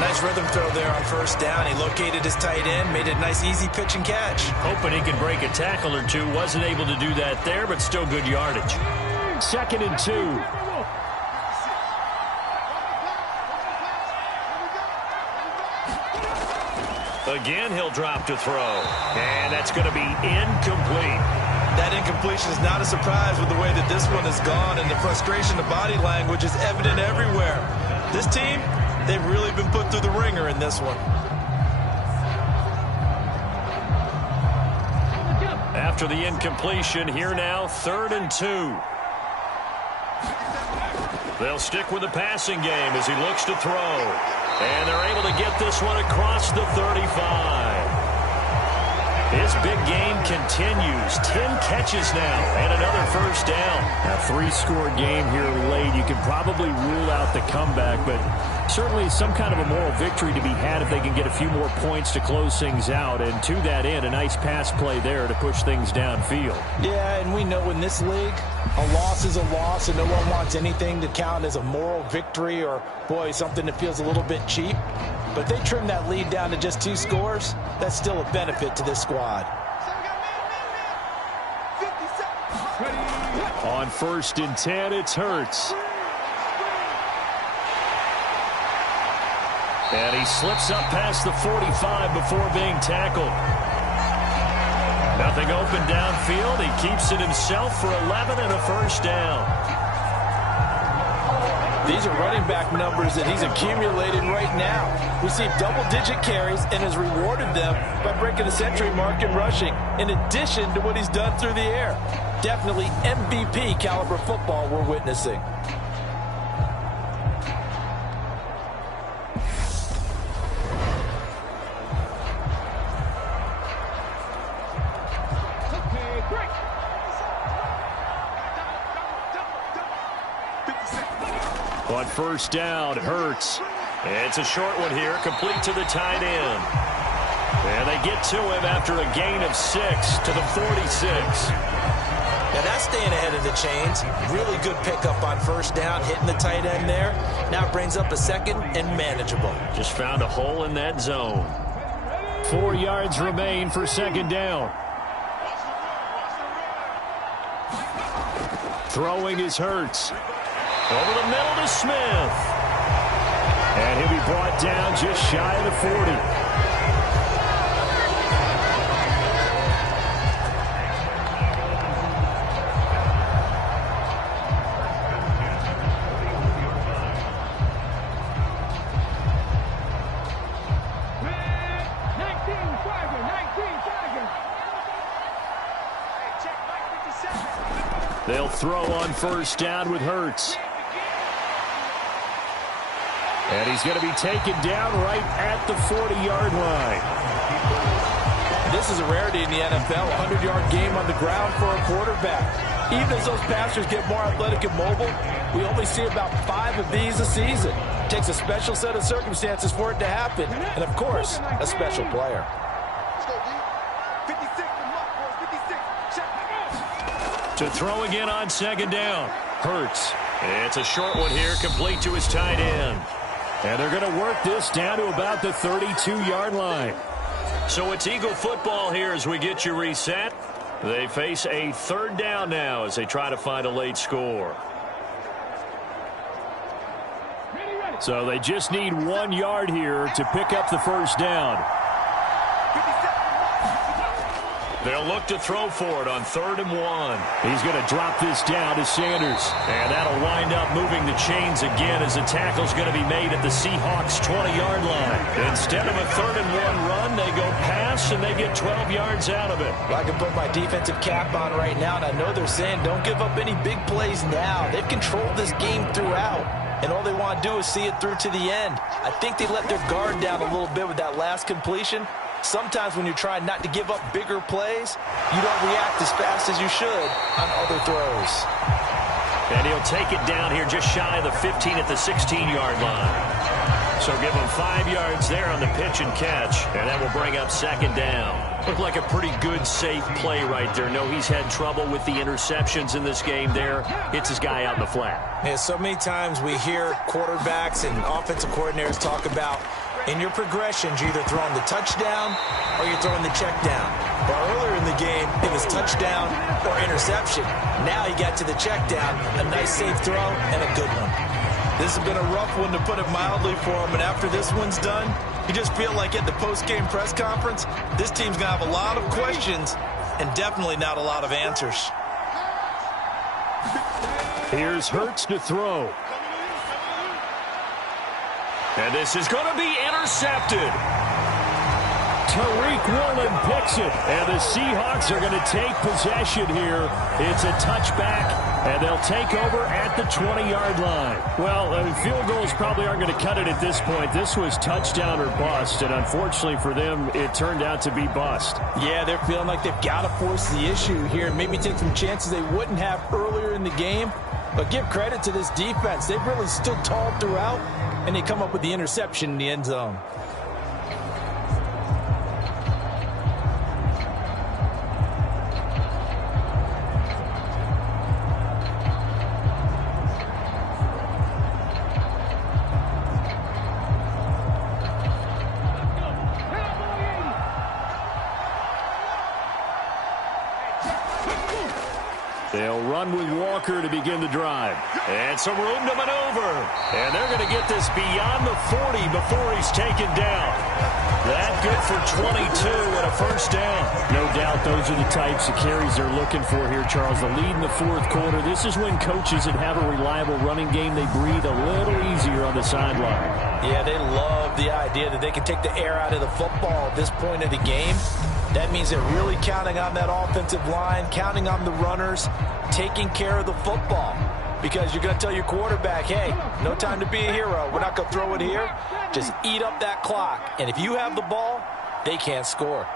Nice rhythm throw there on first down. He located his tight end, made it a nice easy pitch and catch. Hoping he could break a tackle or two. Wasn't able to do that there, but still good yardage. 2nd and 2. Again, he'll drop to throw. And that's going to be incomplete. That incompletion is not a surprise with the way that this one has gone, and the frustration, the body language is evident everywhere. This team, they've really been put through the ringer in this one. After the incompletion, here now, 3rd and 2. They'll stick with the passing game as he looks to throw. And they're able to get this one across the 35. His big game continues. 10 catches now and another first down. A 3-score game here late. You can probably rule out the comeback, but certainly some kind of a moral victory to be had if they can get a few more points to close things out. And to that end, a nice pass play there to push things downfield. Yeah, and we know in this league, a loss is a loss, and no one wants anything to count as a moral victory or, boy, something that feels a little bit cheap. But if they trim that lead down to just 2 scores, that's still a benefit to this squad. On 1st and 10, it's Hurts. And he slips up past the 45 before being tackled. Nothing open downfield. He keeps it himself for 11 and a first down. These are running back numbers that he's accumulated right now. Received double-digit carries and has rewarded them by breaking the century mark in rushing, in addition to what he's done through the air. Definitely MVP caliber football we're witnessing. On first down, Hurts. It's a short one here, complete to the tight end. And they get to him after a gain of 6 to the 46. Now that's staying ahead of the chains. Really good pickup on first down, hitting the tight end there. Now it brings up a 2nd and manageable. Just found a hole in that zone. 4 yards remain for 2nd down. Throwing is Hurts. Over the middle to Smith. And he'll be brought down just shy of the 40. They'll throw on first down with Hurts. And he's going to be taken down right at the 40-yard line. This is a rarity in the NFL, a 100-yard game on the ground for a quarterback. Even as those passers get more athletic and mobile, we only see about 5 of these a season. It takes a special set of circumstances for it to happen, and of course, a special player. Let's go, D. 56, the mark, boys. 56. Check. To throw again on second down. Hurts. It's a short one here, complete to his tight end. And they're going to work this down to about the 32-yard line. So it's Eagle football here as we get you reset. They face a third down now as they try to find a late score. So they just need 1 yard here to pick up the first down. They'll look to throw for it on 3rd and 1. He's going to drop this down to Sanders. And that'll wind up moving the chains again as the tackle's going to be made at the Seahawks 20-yard line. Instead of a 3rd and 1 run, they go pass and they get 12 yards out of it. Well, I can put my defensive cap on right now, and I know they're saying don't give up any big plays now. They've controlled this game throughout, and all they want to do is see it through to the end. I think they let their guard down a little bit with that last completion. Sometimes when you're trying not to give up bigger plays, you don't react as fast as you should on other throws. And he'll take it down here just shy of the 15 at the 16-yard line. So give him 5 yards there on the pitch and catch, and that will bring up second down. Looked like a pretty good, safe play right there. No, he's had trouble with the interceptions in this game there. Hits his guy out in the flat. Yeah, so many times we hear quarterbacks and offensive coordinators talk about in your progressions, you're either throwing the touchdown or you're throwing the check down. Well, earlier in the game, it was touchdown or interception. Now he got to the check down, a nice safe throw, and a good one. This has been a rough one, to put it mildly, for him. And after this one's done, you just feel like at the post-game press conference, this team's going to have a lot of questions and definitely not a lot of answers. Here's Hurts to throw. And this is going to be intercepted. Tariq Woolen picks it. And the Seahawks are going to take possession here. It's a touchback, and they'll take over at the 20-yard line. Well, field goals probably aren't going to cut it at this point. This was touchdown or bust, and unfortunately for them, it turned out to be bust. Yeah, they're feeling like they've got to force the issue here and maybe take some chances they wouldn't have earlier in the game. But give credit to this defense. They've really stood tall throughout, and they come up with the interception in the end zone. They'll run with Walker to begin the drive. And some room to maneuver. And they're going to get this beyond the 40 before he's taken down. That good for 22 and a first down. No doubt those are the types of carries they're looking for here, Charles. The lead in the fourth quarter. This is when coaches that have a reliable running game, they breathe a little easier on the sideline. Yeah, they love the idea that they can take the air out of the football at this point of the game. That means they're really counting on that offensive line, counting on the runners, taking care of the football. Because you're going to tell your quarterback, hey, no time to be a hero. We're not going to throw it here. Just eat up that clock. And if you have the ball, they can't score.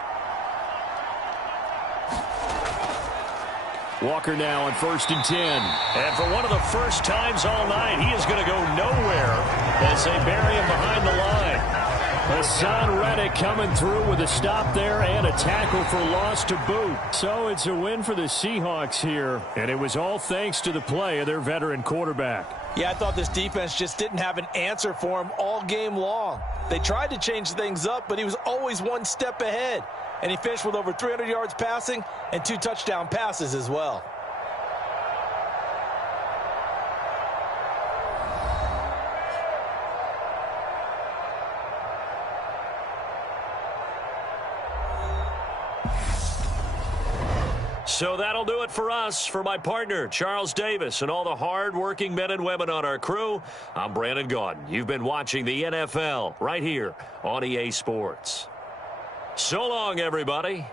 Walker now on 1st and 10. And for one of the first times all night, he is going to go nowhere as they bury him behind the line. Hassan Reddick coming through with a stop there and a tackle for loss to boot. So it's a win for the Seahawks here, and it was all thanks to the play of their veteran quarterback. Yeah, I thought this defense just didn't have an answer for him all game long. They tried to change things up, but he was always one step ahead. And he finished with over 300 yards passing and 2 touchdown passes as well. So that'll do it for us. For my partner, Charles Davis, and all the hard-working men and women on our crew, I'm Brandon Gaudin. You've been watching the NFL right here on EA Sports. So long, everybody.